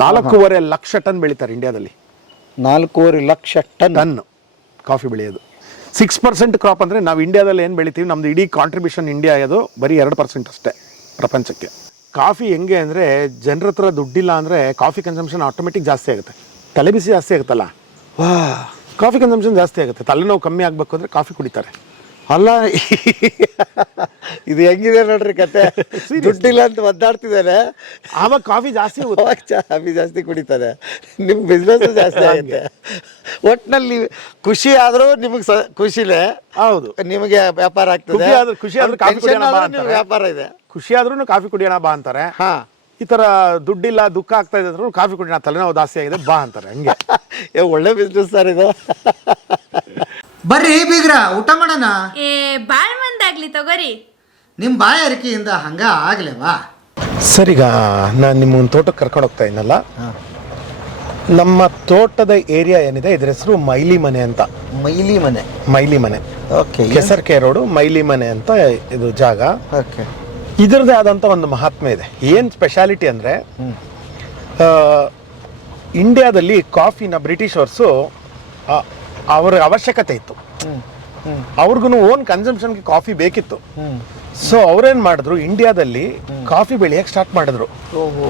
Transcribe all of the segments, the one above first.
ನಾಲ್ಕೂವರೆ ಲಕ್ಷ ಟನ್ ಬೆಳೀತಾರೆ ಇಂಡಿಯಾದಲ್ಲಿ. ನಾಲ್ಕೂವರೆ ಲಕ್ಷ ಟನ್. ಟನ್ ಕಾಫಿ ಬೆಳೆಯೋದು. ಸಿಕ್ಸ್ ಪರ್ಸೆಂಟ್ ಕ್ರಾಪ್ ಅಂದರೆ ನಾವು ಇಂಡಿಯಾದಲ್ಲಿ ಏನು ಬೆಳಿತೀವಿ? ನಮ್ದು ಇಡೀ ಕಾಂಟ್ರಿಬ್ಯೂಷನ್ ಇಂಡಿಯಾ ಅದು ಬರೀ ಎರಡು ಪರ್ಸೆಂಟ್ ಅಷ್ಟೇ ಪ್ರಪಂಚಕ್ಕೆ. ಕಾಫಿ ಹೆಂಗೆ ಅಂದರೆ ಜನರ ಹತ್ರ ದುಡ್ಡಿಲ್ಲ ಅಂದರೆ ಕಾಫಿ ಕನ್ಸಂಪ್ಷನ್ ಆಟೋಮೆಟಿಕ್ ಜಾಸ್ತಿ ಆಗುತ್ತೆ. ತಲೆ ಬಿಸಿ ಜಾಸ್ತಿ ಆಗುತ್ತಲ್ಲ? ವಾ ಕಾಫಿ ಕನ್ಸಂಪ್ಷನ್ ಜಾಸ್ತಿ ಆಗುತ್ತೆ. ತಲೆನೋವು ಕಮ್ಮಿ ಆಗಬೇಕು ಅಂದರೆ ಕಾಫಿ ಕುಡಿತಾರೆ. ಅಲ್ಲ ಇದು ಹೆಂಗಿದೆ ನೋಡ್ರಿ ಕತೆ? ದುಡ್ಡಿಲ್ಲ ಅಂತ ಒದ್ದಾಡ್ತಿದ್ದಾನೆ. ಆವಾಗ ಕಾಫಿ ಜಾಸ್ತಿ ಅವಾಗ ಕಾಫಿ ಜಾಸ್ತಿ ಕುಡಿತಾನೆ ನಿಮ್ಗೆ ಬಿಸ್ನೆಸ್ ಜಾಸ್ತಿ ಆಗುತ್ತೆ. ಒಟ್ನಲ್ಲಿ ಖುಷಿ ಆದರೂ ನಿಮಗೆ ಸ ಖುಷಿಲೇ ಹೌದು. ನಿಮಗೆ ವ್ಯಾಪಾರ ಆಗ್ತದೆ. ಖುಷಿ ಆದ್ರೂ- ಖುಷಿ ಆದ್ರೂ ಕಾಫಿ ಕುಡಿಯೋಣ ಬಾ ಆದ್ರೂ ನಿಮ್ಗೆ ಅಂತಾರೆ. ವ್ಯಾಪಾರ ಇದೆ. ಖುಷಿ ಆದ್ರೂ ಕಾಫಿ ಕುಡಿಯೋಣ ಬಾ ಅಂತಾರೆ. ಹಾ. ಈ ಥರ ದುಡ್ಡಿಲ್ಲ ದುಃಖ ಆಗ್ತಾ ಇದೆ ಅಂದ್ರೂ ಕಾಫಿ ಕುಡಿಯೋಣ ತಲೆನೋವು ಜಾಸ್ತಿ ಆಗಿದೆ ಬಾ ಅಂತಾರೆ. ಹಂಗೆ. ಏ ಒಳ್ಳೆ ಬಿಸ್ನೆಸ್ ಸರ್ ಇದು. ಬರ್ರಿ ಬೀಗ್ರ ಊಟ ಮಾಡೋಣ. ಏ ಬಾಳ್ ಮಂದಾಗ್ಲಿ ತಗೋರಿ. ನಿಮ್ಮ ಬಾಯಾರಿಕೆಯಿಂದ ಹಂಗ ಆಗ್ಲೇವಾ? ಸರಿಗ ನಾನು ನಿಮ್ಮ ತೋಟಕ್ಕೆ ಕರ್ಕೊಂಡು ಹೋಗ್ತಾ ಇದ್ನಲ್ಲ? ನಮ್ಮ ತೋಟದ ಏರಿಯಾ ಏನಿದೆ ಇದ್ರ ಹೆಸರು ಮೈಲಿ ಮನೆ ಅಂತ. ಮೈಲಿ ಮನೆ. ಮೈಲಿ ಮನೆ. ಓಕೆ ಕೆಸರ್ಕೆ ರೋಡು ಮೈಲಿ ಮನೆ ಅಂತ ಇದು ಜಾಗ. ಓಕೆ. ಇದರದೇ ಆದಂಥ ಒಂದು ಮಹಾತ್ಮೆ ಇದೆ. ಏನು ಸ್ಪೆಷಾಲಿಟಿ ಅಂದರೆ ಇಂಡಿಯಾದಲ್ಲಿ ಕಾಫಿನ ಬ್ರಿಟಿಷರ್ಸು ಅವರ ಅವಶ್ಯಕತೆ ಇತ್ತು. ಅವ್ರಿಗೂ ಓನ್ ಕನ್ಸಂಪ್ಷನ್ಗೆ ಕಾಫಿ ಬೇಕಿತ್ತು. ಸೊ ಅವ್ರೇನ್ ಮಾಡಿದ್ರು ಇಂಡಿಯಾದಲ್ಲಿ ಕಾಫಿ ಬೆಳೆಯಕ್ಕೆ ಸ್ಟಾರ್ಟ್ ಮಾಡಿದ್ರು. ಓಹೋ.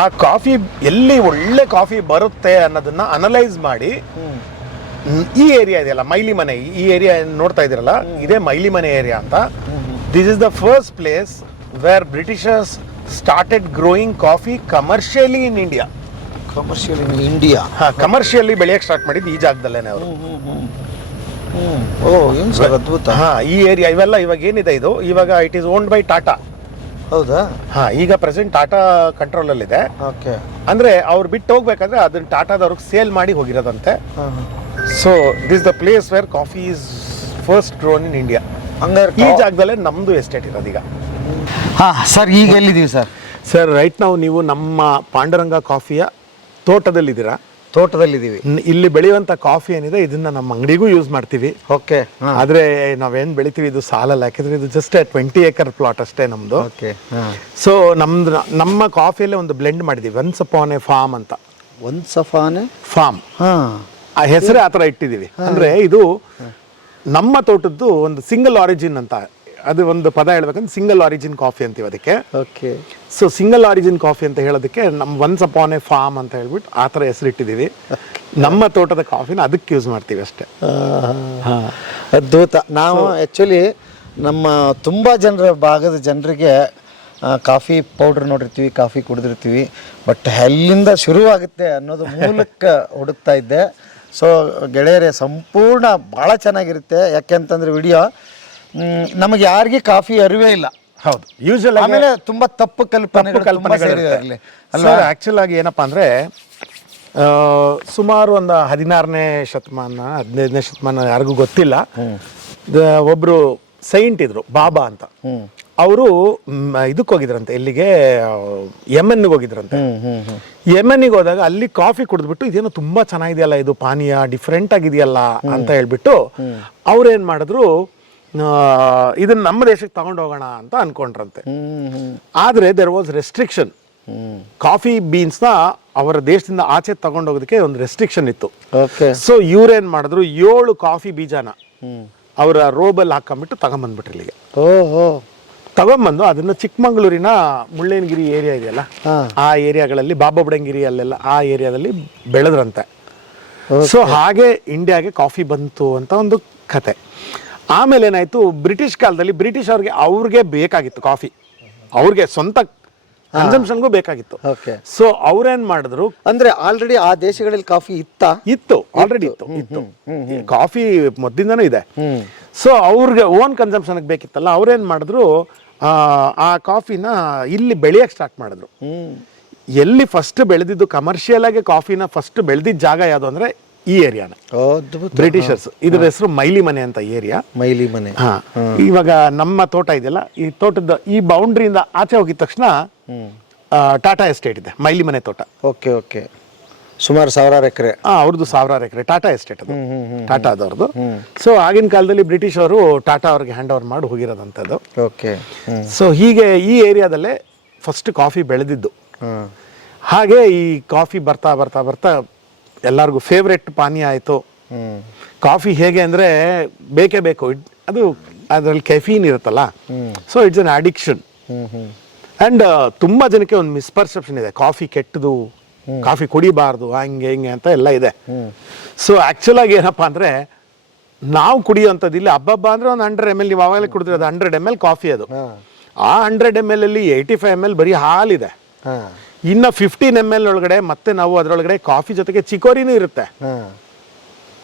ಆ ಕಾಫಿ ಎಲ್ಲಿ ಒಳ್ಳೆ ಕಾಫಿ ಬರುತ್ತೆ ಅನ್ನೋದನ್ನ ಅನಲೈಸ್ ಮಾಡಿ ಈ ಏರಿಯಾ ಇದೆಯಲ್ಲ ಮೈಲಿ ಮನೆ ಈ ಏರಿಯಾ ನೋಡ್ತಾ ಇದ್ದೀರಲ್ಲ ಇದೇ ಮೈಲಿ ಮನೆ ಏರಿಯಾ ಅಂತ. This is the first place where Britishers started growing coffee commercially in India commercial in India ಹಾ ಕಮರ್ಷಿಯಲಿ ಬೆಳೆಯಕ್ಕೆ ಸ್ಟಾರ್ಟ್ ಮಾಡಿದ್ದು ಈ ಜಾಗದಲ್ಲೇನೆ ಅವರು. ಓ ಏನು ಸರ್ ಅದ್ಭುತ. ಹಾ ಈ ಏರಿಯಾ ಇವೆಲ್ಲ ಇವಾಗ ಏನಿದೆ ಇದು? ಇವಾಗ it is owned by Tata ಹೌದಾ? ಹಾ ಈಗ ಪ್ರೆಸೆಂಟ್ ಟಾಟಾ ಕಂಟ್ರೋಲ್ ಅಲ್ಲಿ ಇದೆ. ಓಕೆ. ಅಂದ್ರೆ ಅವ್ರು ಬಿಟ್ಟು ಹೋಗ್ಬೇಕಂದ್ರೆ ಅದನ್ನ ಟಾಟಾದವ್ರಿಗೆ ಸೇಲ್ ಮಾಡಿ ಹೋಗಿರೋದಂತೆ. ಹಾಂ so this the place where coffee is first grown in India ಹಂಗಾರೆ ಈ ಜಾಗದಲ್ಲೇ ನಮ್ದು ಎಸ್ಟೇಟ್ ಇರೋದೀಗ ಹಾಂ ಸರ್ ಈಗ ಎಲ್ಲಿದ್ದೀವಿ ಸರ್? ಸರ್ ರೈಟ್ ನಾವು ನೀವು ನಮ್ಮ ಪಾಂಡುರಂಗ ಕಾಫಿಯ ತೋಟದಲ್ಲಿದ್ದೀರಾ? ತೋಟದಲ್ಲಿದ್ದೀವಿ. ನ್- ಇಲ್ಲಿ ಬೆಳೆಯುವಂತ ಕಾಫಿ ಏನಿದೆ ಇದನ್ನ ನಮ್ಮ ಅಂಗಡಿಗೂ ಯೂಸ್ ಮಾಡ್ತೀವಿ. ಓಕೆ. ಹಾಂ. ಆದ್ರೆ ನಾವೇನ್ ಬೆಳಿತೀವಿ ಇದು ಸಾಲಲ್ಲ. ಯಾಕಂದ್ರೆ ಇದು ಜಸ್ಟ್ ಟ್ವೆಂಟಿ ಏಕರ್ ಪ್ಲಾಟ್ ಅಷ್ಟೇ ನಮ್ದು. ಓಕೆ. ಹಾಂ. ಸೊ ನಮ್ದು ನಮ್ಮ ಕಾಫಿಯಲ್ಲೇ ಒಂದು ಬ್ಲೆಂಡ್ ಮಾಡಿದೀವಿ ಒನ್ಸ್ ಅಪಾನ್ ಎ ಫಾರ್ಮ್ ಅಂತ. ಒಂದು ಎ ಫಾರ್ಮ್ ಹಾಂ. ಆ ಹೆಸರೇ ಆ ಥರ ಇಟ್ಟಿದ್ದೀವಿ ಅಂದ್ರೆ ಇದು ನಮ್ಮ ತೋಟದ್ದು ಒಂದು ಸಿಂಗಲ್ ಆರಿಜಿನ್ ಅಂತ ಅದು ಒಂದು ಪದ ಹೇಳ್ಬೇಕಂದ್ರೆ ಸಿಂಗಲ್ ಆರಿಜಿನ್ ಕಾಫಿ ಅಂತೀವಿ ಅದಕ್ಕೆ. Okay. So single origin coffee ಅಂತ ಹೇಳೋದಕ್ಕೆ ನಮ್ಮ ಒನ್ಸ್ ಅಪಾನ್ ಎ ಫಾರ್ಮ್ ಅಂತ ಹೇಳ್ಬಿಟ್ಟು ಆ ಥರ ಹೆಸರಿಟ್ಟಿದ್ದೀವಿ. ನಮ್ಮ ತೋಟದ ಕಾಫಿನ ಅದಕ್ಕೆ ಯೂಸ್ ಮಾಡ್ತೀವಿ ಅಷ್ಟೇ. ಅದ್ಭುತ. ನಾವು ಆ್ಯಕ್ಚುಲಿ ನಮ್ಮ ತುಂಬ ಜನರ ಭಾಗದ ಜನರಿಗೆ ಕಾಫಿ ಪೌಡ್ರ್ ನೋಡಿರ್ತೀವಿ ಕಾಫಿ ಕುಡಿದಿರ್ತೀವಿ ಬಟ್ ಎಲ್ಲಿಂದ ಶುರುವಾಗುತ್ತೆ ಅನ್ನೋದು ಮೂಲಕ್ಕೆ ಹುಡುಕ್ತಾ ಇದ್ದೆ. ಸೊ ಗೆಳೆಯರೇ ಸಂಪೂರ್ಣ ಭಾಳ ಚೆನ್ನಾಗಿರುತ್ತೆ. ಯಾಕೆಂತಂದ್ರೆ ವಿಡಿಯೋ ನಮಗೆ ಯಾರಿಗೆ ಕಾಫಿ ಅರಿವೇ ಇಲ್ಲ. ಹೌದು. ಯೂಶಲ್ ಆಮೇಲೆ ತುಂಬ ತಪ್ಪು ಕಲ್ಪನೆ ಕಲ್ಪನೆಗಳಿರಲಿ ಅಲ್ಲ. ಆಕ್ಚುಲ್ ಆಗಿ ಏನಪ್ಪಾ ಅಂದ್ರೆ ಸುಮಾರು ಒಂದು ಹದಿನಾರನೇ ಶತಮಾನ ಹದಿನೈದನೇ ಶತಮಾನ ಯಾರಿಗೂ ಗೊತ್ತಿಲ್ಲ. ಒಬ್ಬರು ಒಬ್ರು ಸೈಂಟ್ ಇದ್ರು ಬಾಬಾ ಅಂತ. ಅವರು ಇದಕ್ಕೆ ಹೋಗಿದ್ರಂತೆ ಎಲ್ಲಿಗೆ ಯಮನ್ಗೆ ಹೋಗಿದ್ರಂತೆ. ಯಮನ್ಗೆ ಹೋದಾಗ ಅಲ್ಲಿ ಕಾಫಿ ಕುಡಿದ್ಬಿಟ್ಟು ಇದೇನೋ ತುಂಬಾ ಚೆನ್ನಾಗಿದೆಯಲ್ಲ ಇದು ಪಾನೀಯ ಡಿಫ್ರೆಂಟ್ ಆಗಿದೆಯಲ್ಲ ಅಂತ ಹೇಳ್ಬಿಟ್ಟು ಅವ್ರೇನ್ ಮಾಡಿದ್ರು ಇದನ್ನ ನಮ್ಮ ದೇಶಕ್ಕೆ ತಗೊಂಡು ಹೋಗೋಣ ಅಂತ ಅನ್ಕೊಂಡ್ರಂತೆ. ಆದ್ರೆ ದೆರ್ ವಾಸ್ ರೆಸ್ಟ್ರಿಕ್ಷನ್ ಕಾಫಿ ಬೀನ್ಸ್ನ ಅವರ ದೇಶದಿಂದ ಆಚೆ ತಗೊಂಡೋಗೋದಕ್ಕೆ ಒಂದು ರೆಸ್ಟ್ರಿಕ್ಷನ್ ಇತ್ತು. ಸೊ ಇವ್ರೇನ್ ಮಾಡಿದ್ರು ಏಳು ಕಾಫಿ ಬೀಜನ ಅವರ ರೋಬಲ್ಲಿ ಹಾಕೊಂಡ್ಬಿಟ್ಟು ತಗೊಂಬಂದ್ಬಿಟ್ರು ಇಲ್ಲಿಗೆ. ತಗೊಂಬಂದು ಅದನ್ನ ಚಿಕ್ಕಮಂಗ್ಳೂರಿನ ಮುಳ್ಳಯ್ಯನಗಿರಿ ಏರಿಯಾ ಇದೆಯಲ್ಲ ಆ ಏರಿಯಾಗಳಲ್ಲಿ ಬಾಬಾ ಬುಡಂಗಿರಿ ಅಲ್ಲೆಲ್ಲ ಆ ಏರಿಯಾದಲ್ಲಿ ಬೆಳೆದ್ರಂತೆ. ಸೊ ಹಾಗೆ ಇಂಡಿಯಾಗೆ ಕಾಫಿ ಬಂತು ಅಂತ ಒಂದು ಕತೆ. ಆಮೇಲೆ ಏನಾಯ್ತು ಬ್ರಿಟಿಷ್ ಕಾಲದಲ್ಲಿ ಬ್ರಿಟಿಷ್ ಅವ್ರಿಗೆ ಅವ್ರಿಗೆ ಬೇಕಾಗಿತ್ತು ಕಾಫಿ. ಅವ್ರಿಗೆ ಸ್ವಂತ ಕನ್ಸಂಪ್ಷನ್ಗೂ ಬೇಕಾಗಿತ್ತು. ಓಕೆ ಸೊ ಅವ್ರೇನ್ ಮಾಡಿದ್ರು? ಅಂದ್ರೆ ಆಲ್ರೆಡಿ ಆ ದೇಶಗಳಲ್ಲಿ ಕಾಫಿ ಇತ್ತ? ಇತ್ತು ಆಲ್ರೆಡಿ ಇತ್ತು ಇತ್ತು. ಕಾಫಿ ಮೊದಲಿಂದನೂ ಇದೆ. ಸೊ ಅವ್ರಿಗೆ ಓನ್ ಕನ್ಸಂಪ್ಷನ್ಗೆ ಬೇಕಿತ್ತಲ್ಲ ಅವ್ರೇನ್ ಮಾಡಿದ್ರು ಆ, ಆ ಕಾಫಿನ ಇಲ್ಲಿ ಬೆಳೆಯಕ್ಕೆ ಸ್ಟಾರ್ಟ್ ಮಾಡಿದ್ರು. ಎಲ್ಲಿ ಫಸ್ಟ್ ಬೆಳೆದಿದ್ದು ಕಮರ್ಷಿಯಲ್ ಆಗಿ ಕಾಫಿನ ಫಸ್ಟ್ ಬೆಳೆದಿದ್ದ ಜಾಗ ಯಾವುದು ಅಂದ್ರೆ ಈ ಏರಿಯಾನ ಬ್ರಿಟಿಷರ್ಸ್ ಇದ್ರ ಹೆಸರು ಮೈಲಿ ಮನೆ ಅಂತ ಏರಿಯಾ ಮೈಲಿ ಮನೆ. ಹಾ. ಇವಾಗ ನಮ್ಮ ತೋಟ ಇದೆಯಲ್ಲ ಈ ತೋಟದ ಈ ಬೌಂಡ್ರಿಯಿಂದ ಆಚೆ ಹೋಗಿದ ತಕ್ಷಣ ಟಾಟಾ ಎಸ್ಟೇಟ್ ಇದೆ ಮೈಲಿ ಮನೆ ತೋಟ. Okay okay. ಸುಮಾರು ಸಾವಿರಾರು ಎಕರೆ. ಆ, ಅವ್ರದ್ದು ಸಾವಿರಾರು ಎಕರೆ ಟಾಟಾ ಎಸ್ಟೇಟ್ ಅದು. ಟಾಟಾ ಅದವ್ರದ್ದು ಸೊ ಆಗಿನ ಕಾಲದಲ್ಲಿ ಬ್ರಿಟಿಷ್ ಅವರು ಟಾಟಾ ಅವ್ರಿಗೆ ಹ್ಯಾಂಡ್ ಓವರ್ ಮಾಡಿ ಹೋಗಿರೋದಂಥದ್ದು ಓಕೆ. ಸೊ ಹೀಗೆ ಈ ಏರಿಯಾದಲ್ಲೇ ಫಸ್ಟ್ ಕಾಫಿ ಬೆಳೆದಿದ್ದು. ಹಾಗೆ ಈ ಕಾಫಿ ಬರ್ತಾ ಬರ್ತಾ ಬರ್ತಾ ಎಲ್ಲರಿಗೂ ಫೇವ್ರೆಟ್ ಪಾನೀಯ ಆಯಿತು. ಕಾಫಿ ಹೇಗೆ ಅಂದರೆ ಬೇಕೇ ಬೇಕು. ಇಟ್ ಅದು ಅದರಲ್ಲಿ ಕೆಫೀನ್ ಇರುತ್ತಲ್ಲ? So it's an addiction and ತುಂಬ ಜನಕ್ಕೆ ಒಂದು ಮಿಸ್ಪರ್ಸೆಪ್ಷನ್ ಇದೆ. ಕಾಫಿ ಕೆಟ್ಟದು ಕಾಫಿ ಕುಡಿಬಾರ್ದು ಹಂಗೆ ಹಿಂಗೆ ಅಂತ ಎಲ್ಲ ಇದೆ. ಸೊ ಆ್ಯಕ್ಚುಲಾಗಿ ಏನಪ್ಪ ಅಂದರೆ ನಾವು ಕುಡಿಯೋಂಥದ್ದು ಇಲ್ಲಿ ಹಬ್ಬಬ್ಬ ಅಂದರೆ ಒಂದು ಹಂಡ್ರೆಡ್ ಎಂ ಎಲ್ ನೀವು ಅವಾಗಲೇ ಕುಡಿದಿರೋದು ಹಂಡ್ರೆಡ್ ಎಂ ಎಲ್ ಕಾಫಿ ಅದು. ಆ ಹಂಡ್ರೆಡ್ ಎಂ ಎಲ್ ಅಲ್ಲಿ ಏಯ್ಟಿ ಫೈವ್ ಎಂ ಎಲ್ ಬರೀ ಹಾಲಿದೆ. ಇನ್ನು ಫಿಫ್ಟೀನ್ ಎಂ ಎಲ್ ಒಳಗಡೆ ಮತ್ತೆ ನಾವು ಅದರೊಳಗಡೆ ಕಾಫಿ ಜೊತೆಗೆ ಚಿಕೋರಿನೂ ಇರುತ್ತೆ.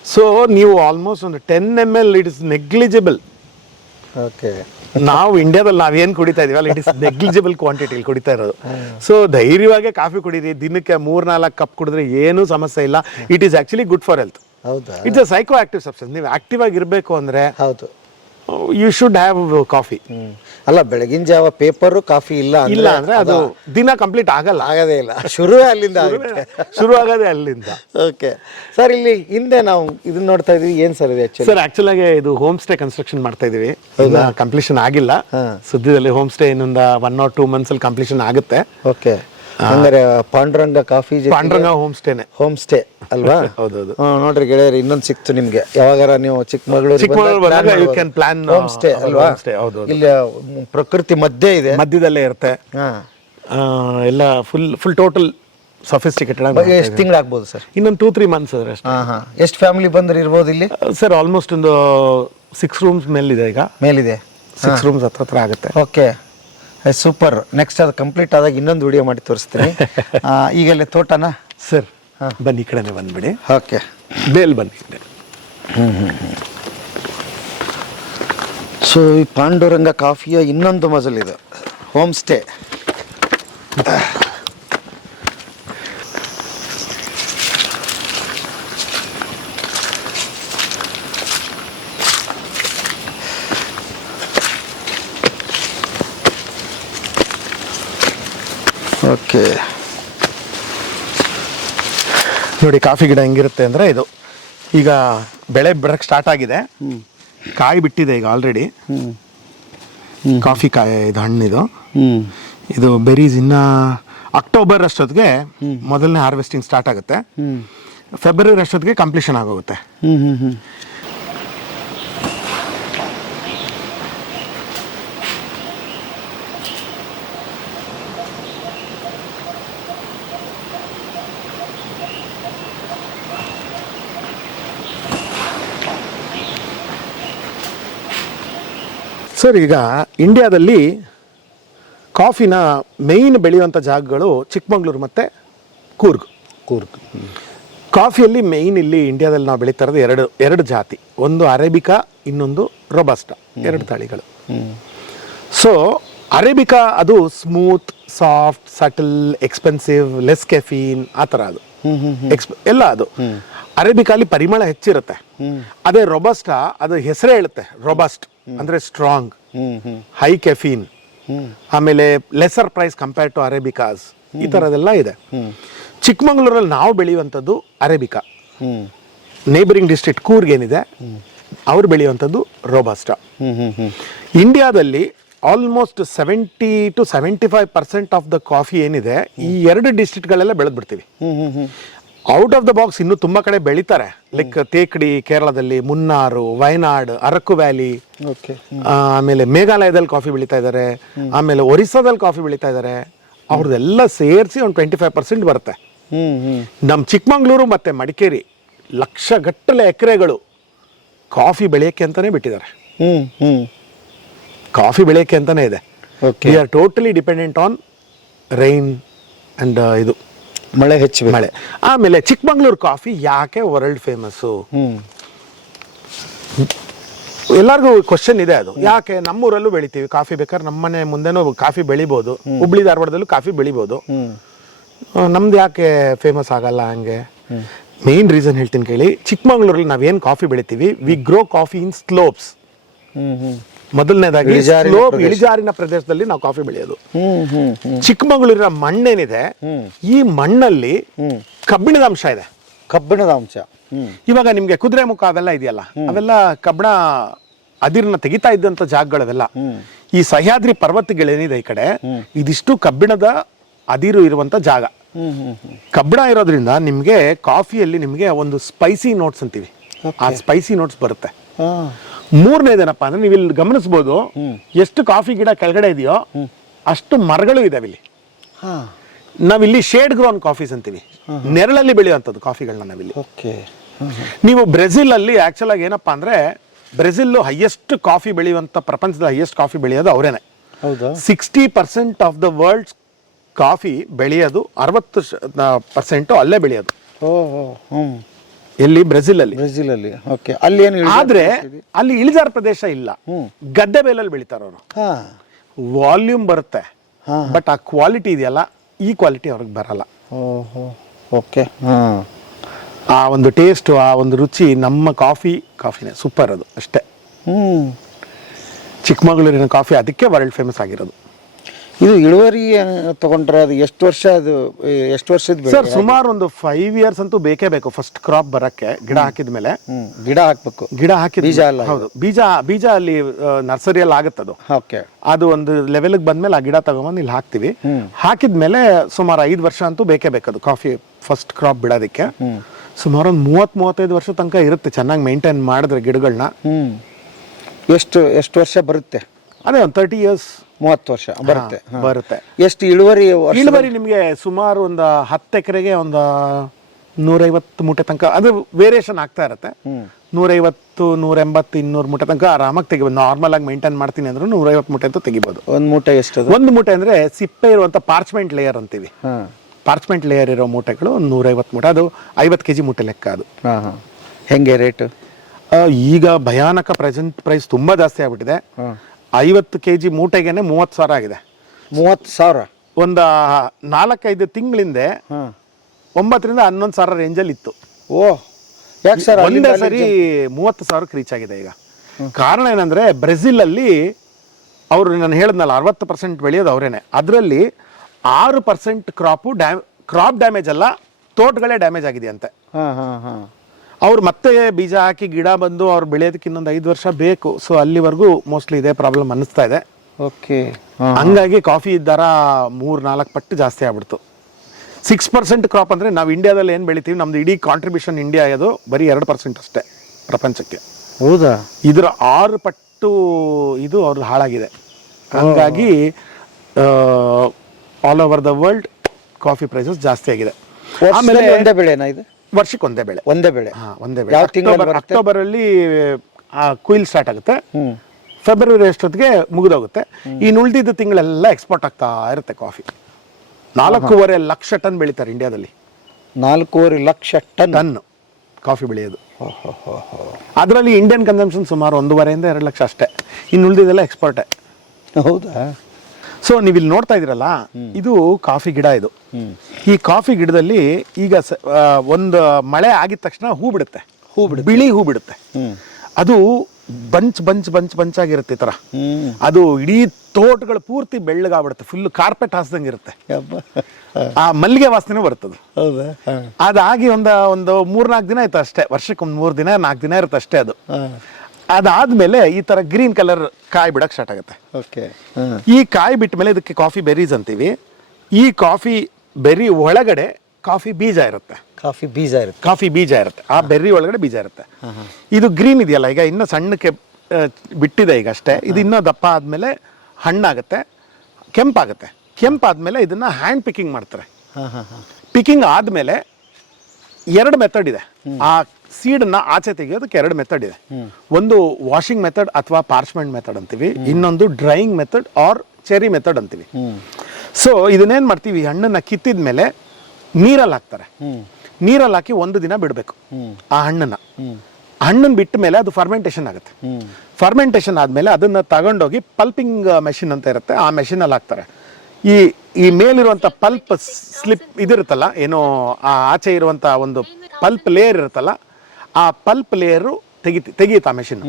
ಸೊ ನೀವು ಆಲ್ಮೋಸ್ಟ್ ಒಂದು ten M L it is negligible okay ನಾವು ಇಂಡಿಯಾದಲ್ಲಿ ನಾವೇನು ಕುಡಿತಾ ಇದೀವಲ್ಲ ಇಟ್ ಇಸ್ ನೆಗ್ಲಿಜಿಬಲ್ ಕ್ವಾಂಟಿಟಿ ಕುಡಿತಾ ಇರೋದು. ಸೊ ಧೈರ್ಯವಾಗಿ ಕಾಫಿ ಕುಡೀರಿ. ದಿನಕ್ಕೆ ಮೂರ್ ನಾಲ್ಕು ಕಪ್ ಕುಡಿದ್ರೆ ಏನೂ ಸಮಸ್ಯೆ ಇಲ್ಲ. It is actually good for health ಹೌದಾ? It's a psychoactive substance ನೀವು ಆಕ್ಟಿವ್ ಆಗಿ ಇರಬೇಕು ಅಂದ್ರೆ ಹೌದು. ಯು ಶುಡ್ ಹ್ಯಾವ್ ಕಾಫಿ ಅಲ್ಲ ಬೆಳಗಿನ ಜಾವ ಪೇಪರು ಕಾಫಿ ಇಲ್ಲ ಇಲ್ಲ ಅಂದ್ರೆ ಅದು ದಿನ ಕಂಪ್ಲೀಟ್ ಆಗಲ್ಲ. ಆಗದೇ ಇಲ್ಲ. ಶುರುವೇ ಅಲ್ಲಿಂದ ಶುರು ಆಗದೆ ಅಲ್ಲಿಂದ. ಓಕೆ ಸರ್ ಇಲ್ಲಿ ಹಿಂದೆ ನಾವು ಇದನ್ನ ನೋಡ್ತಾ ಇದೀವಿ. ಏನ್ ಸರ್ ಇದು ಸರ್ ಆಕ್ಚುಲ್ ಆಗಿ ಇದು ಹೋಮ್ ಸ್ಟೇ ಕನ್ಸ್ಟ್ರಕ್ಷನ್ ಮಾಡ್ತಾ ಇದೀವಿ ಕಂಪ್ಲೀಷನ್ ಆಗಿಲ್ಲ. ಸುದ್ದಿದಲ್ಲಿ ಸದ್ಯದಲ್ಲಿ ಹೋಮ್ ಸ್ಟೇ ಇನ್ನೊಂದು ಒನ್ ಆರ್ ಟೂ ಮಂತ್ಸ್ ಅಲ್ಲಿ ಕಂಪ್ಲೀಷನ್ ಆಗುತ್ತೆ. ಓಕೆ ಹಂಗಾರೆ ಪಾಂಡುರಂಗ ಕಾಫಿ ಪಾಂಡುರಂಗ ಹೋಮ್ ಸ್ಟೇನೆ ಹೋಮ್ ಸ್ಟೇ ಅಲ್ವಾ? ಹೌದೌದು. ಹಾ ನೋಡ್ರಿ ಗೆಳೆಯರಿ ಇನ್ನೊಂದು ಸಿಕ್ತು ನಿಮ್ಗೆ. ಯಾವಾಗಾರ ನೀವು ಚಿಕ್ಕಮಗಳೂರು ಚಿಕ್ಕಮಗಳೂರು ಬಂದಾಗ ಕ್ಯಾನ್ ಪ್ಲಾನ್ ಹೋಮ್ ಸ್ಟೇ ಅಲ್ವಾ. ಇಲ್ಲಿ ಪ್ರಕೃತಿ ಮಧ್ಯೆ ಇದೆ. ಮಧ್ಯದಲ್ಲೇ ಇರುತ್ತೆ. ಎಲ್ಲ ಫುಲ್ ಫುಲ್ ಟೋಟಲ್ ಸೊಫಿಸ್ಟಿಕೇಟೆಡ್ ಎಷ್ಟು ತಿಂಗಳಾಗ್ಬೋದು ಸರ್? ಇನ್ನೊಂದು ಟೂ ತ್ರೀ ಮಂತ್ಸ್ ಅದ್ರ ಎಷ್ಟು ಫ್ಯಾಮಿಲಿ ಬಂದ್ರೆ ಇರ್ಬೋದು ಇಲ್ಲಿ? ಸರ್ ಆಲ್ಮೋಸ್ಟ್ ಒಂದು ಸಿಕ್ಸ್ ರೂಮ್ಸ್ ಮೇಲಿದೆ ಈಗ. ಮೇಲಿದೆ. ಸಿಕ್ಸ್ ರೂಮ್ಸ್ ಹತ್ರ ಹತ್ರ ಆಗುತ್ತೆ. ಓಕೆ ಸೂಪರ್ ನೆಕ್ಸ್ಟ್ ಅದು ಕಂಪ್ಲೀಟ್ ಆದಾಗ ಇನ್ನೊಂದು ವಿಡಿಯೋ ಮಾಡಿ ತೋರಿಸ್ತೀನಿ. ಈಗಲೇ ಈಗ ಅಲ್ಲಿ ತೋಟನ? ಸರ್ ಬನ್ನಿ ಈ ಕಡೆನೆ ಬಂದ್ಬಿಡಿ. ಓಕೆ ಬೇಲ್ ಬನ್ನಿ ಹ್ಞೂ ಹ್ಞೂ ಹ್ಞೂ ಸೊ ಈ ಪಾಂಡುರಂಗ ಕಾಫಿಯ ಇನ್ನೊಂದು ಮಜಲ್ ಇದು. Home stay okay. ನೋಡಿ ಕಾಫಿ ಗಿಡ ಹೆಂಗಿರುತ್ತೆ ಅಂದ್ರೆ ಇದು. ಈಗ ಬೆಳೆ ಬಿಡಕ್ಕೆ ಸ್ಟಾರ್ಟ್ ಆಗಿದೆ. ಕಾಯಿ ಬಿಟ್ಟಿದೆ ಈಗ ಆಲ್ರೆಡಿ ಕಾಫಿ ಕಾಯಿ ಇದು ಹಣ್ಣಿದು. ಇದು ಬೆರೀಸ್ ಇನ್ನ ಅಕ್ಟೋಬರ್ ಅಷ್ಟೊತ್ತಿಗೆ ಮೊದಲನೇ ಹಾರ್ವೆಸ್ಟಿಂಗ್ ಸ್ಟಾರ್ಟ್ ಆಗುತ್ತೆ. ಫೆಬ್ರವರಿ ಅಷ್ಟೊತ್ತಿಗೆ ಕಂಪ್ಲೀಷನ್ ಆಗೋಗುತ್ತೆ. ಸರ್ ಈಗ ಇಂಡಿಯಾದಲ್ಲಿ ಕಾಫಿನ ಮೇಯ್ನ್ ಬೆಳೆಯುವಂಥ ಜಾಗಗಳು ಚಿಕ್ಕಮಂಗ್ಳೂರು ಮತ್ತು ಕೂರ್ಗ್. ಕೂರ್ಗ್. ಕಾಫಿಯಲ್ಲಿ ಮೇಯ್ನ್ ಇಲ್ಲಿ ಇಂಡಿಯಾದಲ್ಲಿ ನಾವು ಬೆಳೀತಾ ಇರೋದು ಎರಡು ಎರಡು ಜಾತಿ. ಒಂದು ಅರೇಬಿಕಾ ಇನ್ನೊಂದು ರೊಬಸ್ಟ ಎರಡು ತಳಿಗಳು. ಸೊ ಅರೇಬಿಕಾ ಅದು smooth soft subtle expensive less caffeine ಆ ಥರ ಅದು. ಎಕ್ಸ್ ಎಲ್ಲ ಅದು. ಅರೇಬಿಕಾಲಿ ಪರಿಮಳ ಹೆಚ್ಚಿರುತ್ತೆ. ಅದೇ ರೊಬಸ್ಟ ಅದು ಹೆಸರೇ ಹೇಳುತ್ತೆ ರೊಬಸ್ಟ್ ಅಂದ್ರೆ ಸ್ಟ್ರಾಂಗ್ ಹೈ ಕೆಫೀನ್ ಆಮೇಲೆ lesser price compare to arabicas ಈ ಥರದೆಲ್ಲ ಇದೆ. ಚಿಕ್ಕಮಂಗ್ಳೂರಲ್ಲಿ ನಾವು ಬೆಳೆಯುವಂಥದ್ದು ಅರೇಬಿಕಾ ನೇಬರಿಂಗ್ ಡಿಸ್ಟ್ರಿಕ್ಟ್ ಕೂರ್ಗ್ ಏನಿದೆ ಅವ್ರು ಬೆಳೆಯುವಂಥದ್ದು ರೋಬಸ್ಟ ಇಂಡಿಯಾದಲ್ಲಿ almost seventy to seventy five percent of the coffee ಏನಿದೆ ಈ ಎರಡು ಡಿಸ್ಟ್ರಿಕ್ಟ್ಗಳೆಲ್ಲ ಬೆಳೆದು ಔಟ್ ಆಫ್ ದ ಬಾಕ್ಸ್ ಇನ್ನೂ ತುಂಬಾ ಕಡೆ ಬೆಳೀತಾರೆ. ಲೈಕ್ ತೇಕಡಿ ಕೇರಳದಲ್ಲಿ ಮುನ್ನಾರು ವಯನಾಡ್ ಅರಕು ವ್ಯಾಲಿ ಓಕೆ ಆಮೇಲೆ ಮೇಘಾಲಯದಲ್ಲಿ ಕಾಫಿ ಬೆಳೀತಾ ಇದ್ದಾರೆ ಆಮೇಲೆ ಒರಿಸ್ಸಾದಲ್ಲಿ ಕಾಫಿ ಬೆಳೀತಾ ಇದ್ದಾರೆ ಅವ್ರದ್ದೆಲ್ಲ ಸೇರಿಸಿ ಒಂದು ಟ್ವೆಂಟಿ ಫೈವ್ ಪರ್ಸೆಂಟ್ ಬರುತ್ತೆ ನಮ್ಮ ಚಿಕ್ಕಮಂಗ್ಳೂರು ಮತ್ತೆ ಮಡಿಕೇರಿ ಲಕ್ಷಗಟ್ಟಲೆ ಎಕರೆಗಳು ಕಾಫಿ ಬೆಳೆಯಕ್ಕೆ ಅಂತಾನೆ ಬಿಟ್ಟಿದ್ದಾರೆ. ಕಾಫಿ ಬೆಳೆಯಕ್ಕೆ ಅಂತಾನೆ ಇದೆ. We are totally dependent on rain and ಇದು. ಮಳೆ ಹೆಚ್ಚು ಮಳೆ. ಆಮೇಲೆ ಚಿಕ್ಕಮಂಗ್ಳೂರು ಕಾಫಿ ಯಾಕೆ ವರ್ಲ್ಡ್ ಫೇಮಸ್ಸು ಎಲ್ಲರಿಗೂ ಕ್ವಶನ್ ಇದೆ ಅದು. ಯಾಕೆ ನಮ್ಮೂರಲ್ಲೂ ಬೆಳಿತೀವಿ? ಕಾಫಿ ಬೇಕಾದ್ರೆ ನಮ್ಮನೆ ಮುಂದೆನೂ ಕಾಫಿ ಬೆಳಿಬೋದು. ಹುಬ್ಳಿ ಧಾರವಾಡದಲ್ಲೂ ಕಾಫಿ ಬೆಳಿಬೋದು. ನಮ್ದು ಯಾಕೆ ಫೇಮಸ್ ಆಗಲ್ಲ ಹಂಗೆ? ಮೇನ್ ರೀಸನ್ ಹೇಳ್ತೀನಿ ಕೇಳಿ. ಚಿಕ್ಕಮಂಗ್ಳೂರಲ್ಲಿ ನಾವೇನು ಕಾಫಿ ಬೆಳಿತೀವಿ? We grow coffee in slopes ಮೊದಲನೇದಾಗಿ ಸ್ಲೋಪ್. ಇಳಿಜಾರಿನ ಪ್ರದೇಶದಲ್ಲಿ ನಾವು ಕಾಫಿ ಬೆಳೆಯೋದು. ಚಿಕ್ಕಮಗಳೂರಿನ ಮಣ್ಣೇನಿದೆ ಈ ಮಣ್ಣಲ್ಲಿ. ಕಬ್ಬಿಣದ ಅಂಶ ಇದೆ. ಕಬ್ಬಿಣದ ಅಂಶ. ಇವಾಗ ನಿಮ್ಗೆ ಕುದುರೆ ಮುಖ ಅವೆಲ್ಲ ಇದೆಯಲ್ಲ ಅವೆಲ್ಲ ಕಬ್ಬಣ ಅದಿರನ್ನ ತೆಗಿತಾ ಇದ್ದಂತ ಜಾಗಗಳವೆಲ್ಲ ಈ ಸಹ್ಯಾದ್ರಿ ಪರ್ವತಗಳೇನಿದೆ ಈ ಕಡೆ ಇದಿಷ್ಟು ಕಬ್ಬಿಣದ ಅದಿರು ಇರುವಂತ ಜಾಗ. ಕಬ್ಬಿಣ ಇರೋದ್ರಿಂದ ನಿಮ್ಗೆ ಕಾಫಿಯಲ್ಲಿ ನಿಮ್ಗೆ ಒಂದು ಸ್ಪೈಸಿ ನೋಟ್ಸ್ ಅಂತೀವಿ. ಆ ಸ್ಪೈಸಿ ನೋಟ್ಸ್ ಬರುತ್ತೆ. ಮೂರನೇದೇನಪ್ಪ ಅಂದ್ರೆ ನೀವು ಇಲ್ಲಿ ಗಮನಿಸ್ಬೋದು ಎಷ್ಟು ಕಾಫಿ ಗಿಡ ಕೆಳಗಡೆ ಇದೆಯೋ ಅಷ್ಟು ಮರಗಳು ಇದಾವೆ ಇಲ್ಲಿ. ನಾವಿಲ್ಲಿ ಶೇಡ್ ಗ್ರೋನ್ ಕಾಫೀಸ್ ಅಂತೀವಿ. ನೆರಳಲ್ಲಿ ಬೆಳೆಯುವಂಥದ್ದು ಕಾಫಿಗಳನ್ನ ನಾವಿಲ್ಲಿ. ಓಕೆ. ನೀವು ಬ್ರೆಜಿಲ್ ಅಲ್ಲಿ ಆಕ್ಚುಲ್ ಆಗಿ ಏನಪ್ಪಾ ಅಂದ್ರೆ ಬ್ರೆಜಿಲ್ ಹೈಯೆಸ್ಟ್ ಕಾಫಿ ಬೆಳೆಯುವಂತ ಪ್ರಪಂಚದ ಹೈಯೆಸ್ಟ್ ಕಾಫಿ ಬೆಳೆಯೋದು ಅವರೇನೆ. Sixty percent of the world's coffee ಬೆಳೆಯೋದು ಅರವತ್ತು ಪರ್ಸೆಂಟು ಅಲ್ಲೇ ಬೆಳೆಯೋದು. ಎಲ್ಲಿ? ಬ್ರೆಜಿಲ್ ಅಲ್ಲಿ ಬ್ರೆಜಿಲ್ ಅಲ್ಲಿ ಓಕೆ ಅಲ್ಲಿ ಏನು ಆದ್ರೆ ಅಲ್ಲಿ ಇಳಿಜಾರ ಪ್ರದೇಶ ಇಲ್ಲ. ಗದ್ದೆ ಬೇಲಲ್ಲಿ ಬೆಳಿತಾರ ಅವರು. ಹಾ. ವಾಲ್ಯೂಮ್ ಬರುತ್ತೆ. ಹಾ. ಬಟ್ ಆ ಕ್ವಾಲಿಟಿ ಇದೆಯಲ್ಲ ಈ ಕ್ವಾಲಿಟಿ ಅವ್ರಿಗೆ ಬರಲ್ಲ. ಓಕೆ ಆ ಒಂದು ಟೇಸ್ಟ್ ಆ ಒಂದು ರುಚಿ ನಮ್ಮ ಕಾಫಿ ಕಾಫಿನೇ ಸೂಪರ್ ಅದು ಅಷ್ಟೇ. ಚಿಕ್ಕಮಗಳೂರಿನ ಕಾಫಿ ಅದಕ್ಕೆ ವರ್ಲ್ಡ್ ಫೇಮಸ್ ಆಗಿರೋದು. ಇದು ಇಳುವರಿ ತಗೊಂಡ್ರೆ ಅದು ಎಷ್ಟು ವರ್ಷ ಅದು ಎಷ್ಟು ವರ್ಷದ ಬೆಳೆ ಸರ್ ಸುಮಾರು ಒಂದು ಫೈವ್ ಇಯರ್ಸ್ ಅಂತೂ ಬೇಕೇ ಬೇಕು ಫಸ್ಟ್ ಕ್ರಾಪ್ ಬರಕ್ಕೆ ಗಿಡ ಹಾಕಿದ ಮೇಲೆ. ಹ್ಮ್. ಗಿಡ ಹಾಕ್ಬೇಕು. ಗಿಡ ಹಾಕಿದ ಬೀಜ ಅಲ್ಲ ಹೌದು. ಬೀಜ ಬೀಜ ಅಲ್ಲಿ ನರ್ಸರಿಯಲ್ಲಿ ಆಗುತ್ತದು ಓಕೆ. ಅದು ಒಂದು ಲೆವೆಲ್ಗೆ ಬಂದ್ಮೇಲೆ ಆ ಗಿಡ ತಗೊಂಬಂದು ಇಲ್ಲಿ ಹಾಕ್ತಿವಿ. ಹಾಕಿದ್ಮೇಲೆ ಸುಮಾರು ಐದು ವರ್ಷ ಅಂತೂ ಬೇಕೇ ಬೇಕದು ಕಾಫಿ ಫಸ್ಟ್ ಕ್ರಾಪ್ ಬಿಡೋದಕ್ಕೆ. ಸುಮಾರು ಒಂದು ಮೂವತ್ ಮೂವತ್ತೈದು ವರ್ಷ ತನಕ ಇರುತ್ತೆ ಚೆನ್ನಾಗಿ ಮೇಂಟೈನ್ ಮಾಡಿದ್ರೆ ಗಿಡಗಳನ್ನ ಹ್ಮ್. ಎಷ್ಟು ಎಷ್ಟು ವರ್ಷ ಬರುತ್ತೆ? ಅದೇ ಒಂದು ತರ್ಟಿ ಇಯರ್ಸ್ ಮೂವತ್ತು ವರ್ಷ ಬರುತ್ತೆ. ಹಾ. ಬರುತ್ತೆ. ಎಷ್ಟು ಇಳುವರಿ ವರ್ಷ ಇಳುವರಿ ನಿಮಗೆ ಸುಮಾರು ಒಂದು ಹತ್ತು ಎಕರೆಗೆ ಒಂದು ನೂರೈವತ್ತು ಮೂಟೆ ತನಕ ಅದು ವೇರಿಯೇಷನ್ ಆಗ್ತಾ ಇರುತ್ತೆ. ನೂರೈವತ್ತು ನೂರ ಎಂಬತ್ತು ಇನ್ನೂರು ಮೂಟೆ ತನಕ ಆರಾಮಾಗಿ ತೆಗಿಬೋದು. ನಾರ್ಮಲ್ ಆಗಿ ಮೇಂಟೈನ್ ಮಾಡ್ತೀನಿ ಅಂದ್ರೆ ನೂರೈವತ್ತು ಮೂಟೆ ಅಂತ ತೆಗಿಬೋದು. ಒಂದು ಮೂಟೆ ಎಷ್ಟದು? ಒಂದು ಮೂಟೆ ಅಂದ್ರೆ ಸಿಪ್ಪೆ ಇರುವಂತ ಪಾರ್ಚ್ಮೆಂಟ್ ಲೇಯರ್ ಅಂತೀವಿ. ಹಾ. ಪಾರ್ಚ್ಮೆಂಟ್ ಲೇಯರ್ ಇರೋ ಮೂಟೆಗಳು ಒಂದು ನೂರೈವತ್ತು ಮೂಟೆ. ಅದು ಐವತ್ತು ಕೆ ಜಿ ಮೂಟೆ ಲೆಕ್ಕ ಅದು. ಹಾ ಹಾ. ಹೆಂಗೆ ರೇಟ್? ಆ, ಈಗ ಭಯಾನಕ ಪ್ರೆಸೆಂಟ್ ಪ್ರೈಸ್ ತುಂಬಾ ಜಾಸ್ತಿ ಆಗ್ಬಿಟ್ಟಿದೆ. ಐವತ್ತು ಕೆ ಜಿ ಮೂಟೆಗೆನೆ ಮೂವತ್ತು ಸಾವಿರ ಆಗಿದೆ. ಮೂವತ್ತು ಸಾವಿರ? ಒಂದು ನಾಲ್ಕೈದು ತಿಂಗಳಿಂದೆ ಒಂಬತ್ತರಿಂದ ಹನ್ನೊಂದು ಸಾವಿರ ರೇಂಜಲ್ಲಿ ಇತ್ತು. ಓ ಯಾಕೆ ಸರ್ ಒಂದೇ ಸರಿ ಮೂವತ್ತು ಸಾವಿರಕ್ಕೆ ರೀಚ್ ಆಗಿದೆ ಈಗ. ಕಾರಣ ಏನಂದ್ರೆ ಬ್ರೆಜಿಲ್ ಅಲ್ಲಿ ಅವರು ನಾನು ಹೇಳಿದ್ನಲ್ಲ ಅರವತ್ತು ಪರ್ಸೆಂಟ್ ಬೆಳೆಯೋದು ಅವರೇನೆ. ಅದರಲ್ಲಿ ಆರು ಪರ್ಸೆಂಟ್ ಕ್ರಾಪು ಡ್ಯಾ ಕ್ರಾಪ್ ಡ್ಯಾಮೇಜ್ ಅಲ್ಲ ತೋಟಗಳೇ ಡ್ಯಾಮೇಜ್ ಆಗಿದೆಯಂತೆ. ಹಾ ಹಾ ಹಾ. ಅವ್ರು ಮತ್ತೆ ಬೀಜ ಹಾಕಿ ಗಿಡ ಬಂದು ಅವ್ರು ಬೆಳೆಯೋದಕ್ಕೆ ಇನ್ನೊಂದು ಐದು ವರ್ಷ ಬೇಕು. ಸೊ ಅಲ್ಲಿವರೆಗೂ ಮೋಸ್ಟ್ಲಿ ಇದೆ ಪ್ರಾಬ್ಲಮ್ ಅನ್ನಿಸ್ತಾ ಇದೆ. ಓಕೆ ಹಂಗಾಗಿ ಕಾಫಿ ದರ ಮೂರ್ ನಾಲ್ಕು ಪಟ್ಟು ಜಾಸ್ತಿ ಆಗ್ಬಿಡ್ತು. ಸಿಕ್ಸ್ ಪರ್ಸೆಂಟ್ ಕ್ರಾಪ್ ಅಂದ್ರೆ ನಾವು ಇಂಡಿಯಾದಲ್ಲಿ ಏನು ಬೆಳಿತೀವಿ ನಮ್ದು ಇಡೀ ಕಾಂಟ್ರಿಬ್ಯೂಷನ್ ಇಂಡಿಯಾ ಅದು ಬರೀ ಎರಡು ಪರ್ಸೆಂಟ್ ಅಷ್ಟೇ ಪ್ರಪಂಚಕ್ಕೆ. ಹೌದಾ? ಇದರ ಆರು ಪಟ್ಟು ಇದು ಅವ್ರದ್ದು ಹಾಳಾಗಿದೆ. ಹಂಗಾಗಿ all over the world coffee prices ಜಾಸ್ತಿ ಆಗಿದೆ. ಆಮೇಲೆ ಒಂದೇ ಬೆಳೆನಾ ಇದು? ವರ್ಷಕ್ಕೆ ಒಂದೇ ಬೆಳೆ. ಒಂದೇ ಬೆಳೆ. ಹಾ ಒಂದೇ ಬೆಳೆ. ಯಾವ ತಿಂಗಳಲ್ಲಿ ಅಕ್ಟೋಬರ್ ಬರುತ್ತೆ? ಅಲ್ಲಿ ಆ ಕುಯಿಲ್ ಸ್ಟಾರ್ಟ್ ಆಗುತ್ತೆ. ಫೆಬ್ರವರಿ ಅಷ್ಟೊತ್ತಿಗೆ ಮುಗಿದೋಗುತ್ತೆ. ಇನ್ನು ಉಳಿದಿದ್ದ ತಿಂಗಳೆಲ್ಲ ಎಕ್ಸ್ಪೋರ್ಟ್ ಆಗ್ತಾ ಇರುತ್ತೆ ಕಾಫಿ ನಾಲ್ಕೂವರೆ ಲಕ್ಷ ಟನ್ ಬೆಳೀತಾರೆ ಇಂಡಿಯಾದಲ್ಲಿ. ನಾಲ್ಕೂವರೆ ಲಕ್ಷ ಟನ್. ಟನ್ ಕಾಫಿ ಬೆಳೆಯೋದು. ಅದರಲ್ಲಿ ಇಂಡಿಯನ್ ಕನ್ಸಂಪ್ಷನ್ ಸುಮಾರು ಒಂದೂವರೆಯಿಂದ ಎರಡು ಲಕ್ಷ ಅಷ್ಟೇ. ಇನ್ನು ಉಳಿದಿದ್ದೆಲ್ಲ ಎಕ್ಸ್ಪೋರ್ಟೇ ಹೌದಾ? ಸೊ ನೀವು ಇಲ್ಲಿ ನೋಡ್ತಾ ಇದ್ದೀರಲ್ಲ ಇದು ಕಾಫಿ ಗಿಡ ಇದು. ಈ ಕಾಫಿ ಗಿಡದಲ್ಲಿ ಈಗ ಒಂದು ಮಳೆ ಆಗಿದ ತಕ್ಷಣ ಹೂ ಬಿಡುತ್ತೆ. ಹೂ ಬಿಡುತ್ತೆ. ಬಿಳಿ ಹೂ ಬಿಡುತ್ತೆ. ಅದು ಬಂಚ್ ಬಂಚ್ ಬಂಚ್ ಬಂಚ್ ಆಗಿರುತ್ತೆ ಈ ತರ. ಅದು ಇಡೀ ತೋಟಗಳು ಪೂರ್ತಿ ಬೆಳ್ಳಗಾಗ್ಬಿಡುತ್ತೆ. ಫುಲ್ ಕಾರ್ಪೆಟ್ ಹಾಸ್ದಂಗೆ ಇರುತ್ತೆ. ಆ ಮಲ್ಲಿಗೆ ವಾಸನೆ ಬರ್ತದೆ ಹೌದಾ? ಅದಾಗಿ ಒಂದು ಒಂದು ಮೂರ್ನಾಲ್ಕು ದಿನ ಆಯ್ತು ಅಷ್ಟೇ. ವರ್ಷಕ್ಕೆ ಒಂದು ಮೂರು ದಿನ ನಾಲ್ಕು ದಿನ ಇರುತ್ತೆ ಅಷ್ಟೇ ಅದು. ಅದಾದ್ಮೇಲೆ ಈ ತರ ಗ್ರೀನ್ ಕಲರ್ ಕಾಯಿ ಬಿಡಕ್ಕೆ ಸ್ಟಾರ್ಟ್ ಆಗುತ್ತೆ. ಓಕೆ. ಈ ಕಾಯಿ ಬಿಟ್ಟ ಮೇಲೆ ಇದಕ್ಕೆ ಕಾಫಿ ಬೆರೀಸ್ ಅಂತೀವಿ. ಈ ಕಾಫಿ ಬೆರಿ ಒಳಗಡೆ ಕಾಫಿ ಬೀಜ ಇರುತ್ತೆ. ಕಾಫಿ ಬೀಜ ಇರುತ್ತೆ. ಕಾಫಿ ಬೀಜ ಇರುತ್ತೆ. ಆ ಬೆರ್ರಿ ಒಳಗಡೆ ಬೀಜ ಇರುತ್ತೆ. ಇದು ಗ್ರೀನ್ ಇದೆಯಲ್ಲ ಈಗ ಇನ್ನೂ ಸಣ್ಣಕ್ಕೆ ಆ, ಬಿಟ್ಟಿದೆ ಈಗ ಅಷ್ಟೇ. ಇದು ಇನ್ನೂ ದಪ್ಪ ಆದಮೇಲೆ ಹಣ್ಣಾಗುತ್ತೆ ಕೆಂಪಾಗುತ್ತೆ. ಕೆಂಪಾದ್ಮೇಲೆ ಇದನ್ನ ಹ್ಯಾಂಡ್ ಪಿಕ್ಕಿಂಗ್ ಮಾಡ್ತಾರೆ. ಹಾ ಹಾ ಹಾ. ಪಿಕ್ಕಿಂಗ್ ಆದಮೇಲೆ ಎರಡು ಮೆಥಡ್ ಇದೆ. ಆ ಸೀಡನ್ನ ಆಚೆ ತೆಗೆಯೋದಕ್ಕೆ ಎರಡು ಮೆಥಡ್ ಇದೆ. ಒಂದು ವಾಷಿಂಗ್ ಮೆಥಡ್ ಅಥವಾ ಪಾರ್ಚ್ಮೆಂಟ್ ಮೆಥಡ್ ಅಂತೀವಿ. ಇನ್ನೊಂದು drying method or cherry method ಅಂತೀವಿ. ಸೊ ಇದನ್ನೇನು ಮಾಡ್ತೀವಿ? ಹಣ್ಣನ್ನು ಕಿತ್ತಿದ ಮೇಲೆ ನೀರಲ್ಲಿ ಹಾಕ್ತಾರೆ. ನೀರಲ್ಲಿ ಹಾಕಿ ಒಂದು ದಿನ ಬಿಡಬೇಕು. ಆ ಹಣ್ಣನ್ನ. ಹಣ್ಣನ್ನ ಬಿಟ್ಟ ಮೇಲೆ ಅದು ಫರ್ಮೆಂಟೇಷನ್ ಆಗುತ್ತೆ. ಫರ್ಮೆಂಟೇಷನ್ ಆದಮೇಲೆ ಅದನ್ನ ತಗೊಂಡೋಗಿ ಪಲ್ಪಿಂಗ್ ಮೆಷಿನ್ ಅಂತ ಇರುತ್ತೆ. ಆ ಮೆಷಿನಲ್ಲಿ ಹಾಕ್ತಾರೆ. ಈ ಈ ಮೇಲಿರುವಂಥ ಪಲ್ಪ್ ಸ್ಲಿಪ್ ಇದಿರುತ್ತಲ್ಲ ಏನೋ ಆ ಆಚೆ ಇರುವಂತ ಒಂದು ಪಲ್ಪ್ ಲೇಯರ್ ಇರುತ್ತಲ್ಲ ಆ ಪಲ್ಪ್ ಲೇಯರು ತೆಗಿತಿ ಆ ಮೆಷಿನ್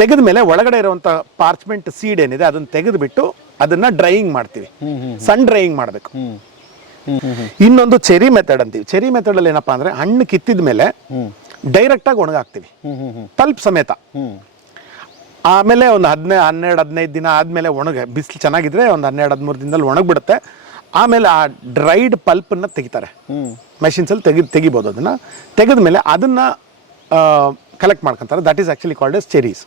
ತೆಗೆದ ಮೇಲೆ ಒಳಗಡೆ ಇರುವಂಥ ಪಾರ್ಚ್ಮೆಂಟ್ ಸೀಡ್ ಏನಿದೆ ಅದನ್ನ ತೆಗೆದುಬಿಟ್ಟು ಅದನ್ನ ಡ್ರೈಯಿಂಗ್ ಮಾಡ್ತೀವಿ. ಸನ್ ಡ್ರೈಯಿಂಗ್ ಮಾಡಬೇಕು. ಇನ್ನೊಂದು ಚೆರಿ ಮೆಥಡ್ ಅಂತೀವಿ. ಚೆರಿ ಮೆಥಡ್ ಅಲ್ಲಿ ಏನಪ್ಪಾ ಅಂದ್ರೆ ಹಣ್ಣು ಕಿತ್ತಿದ ಮೇಲೆ ಡೈರೆಕ್ಟ್ ಆಗಿ ಒಣಗಾಕ್ತಿವಿ. ಪಲ್ಪ್ ಸಮೇತ. ಆಮೇಲೆ ಒಂದು ಹದಿನೈ ಹನ್ನೆರಡು ಹದಿನೈದು ದಿನ ಆದ್ಮೇಲೆ ಒಣಗ ಬಿಸಿಲು ಚೆನ್ನಾಗಿದ್ರೆ ಒಂದು ಹನ್ನೆರಡು ಹದಿಮೂರು ದಿನದಲ್ಲಿ ಒಣಗ್ಬಿಡುತ್ತೆ. ಆಮೇಲೆ ಆ ಡ್ರೈಡ್ ಪಲ್ಪನ್ನು ತೆಗಿತಾರೆ. ಮೆಷಿನ್ಸ್ ಅಲ್ಲಿ ತೆಗಿ ತೆಗಿಬೋದು ಅದನ್ನ. ತೆಗೆದ ಮೇಲೆ ಅದನ್ನು ಕಲೆಕ್ಟ್ ಮಾಡ್ಕೊಂತಾರೆ. That is actually called as cherries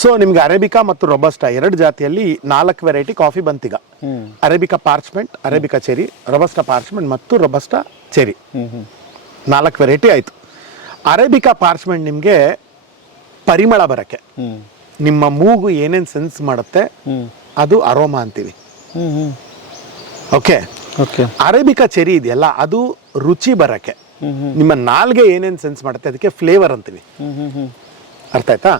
so ನಿಮ್ಗೆ ಅರೇಬಿಕಾ ಮತ್ತು ರೊಬಸ್ಟಾ ಎರಡು ಜಾತಿಯಲ್ಲಿ ನಾಲ್ಕು variety coffee ಬಂತೀಗ. Arabica parchment arabica cherry robusta parchment ಮತ್ತು ರೊಬಸ್ಟಾ ಚೆರಿ ನಾಲ್ಕು ವೆರೈಟಿ ಆಯಿತು. ಅರೇಬಿಕಾ ಪಾರ್ಚ್ಮೆಂಟ್ ನಿಮಗೆ ಪರಿಮಳ ಬರಕ್ಕೆ. ನಿಮ್ಮ ಮೂಗು ಏನೇನು ಸೆನ್ಸ್ ಮಾಡುತ್ತೆ ಅದು ಅರೋಮಾ ಅಂತೀವಿ. ಓಕೆ ಓಕೆ ಅರೇಬಿಕಾ ಚೆರಿ ಇದೆಯಲ್ಲ ಅದು ರುಚಿ ಬರೋಕ್ಕೆ. ನಿಮ್ಮ ನಾಲ್ಗೆ ಏನೇನು ಸೆನ್ಸ್ ಮಾಡುತ್ತೆ ಅದಕ್ಕೆ ಫ್ಲೇವರ್ ಅಂತೀವಿ. ಅರ್ಥ ಆಯ್ತಾ?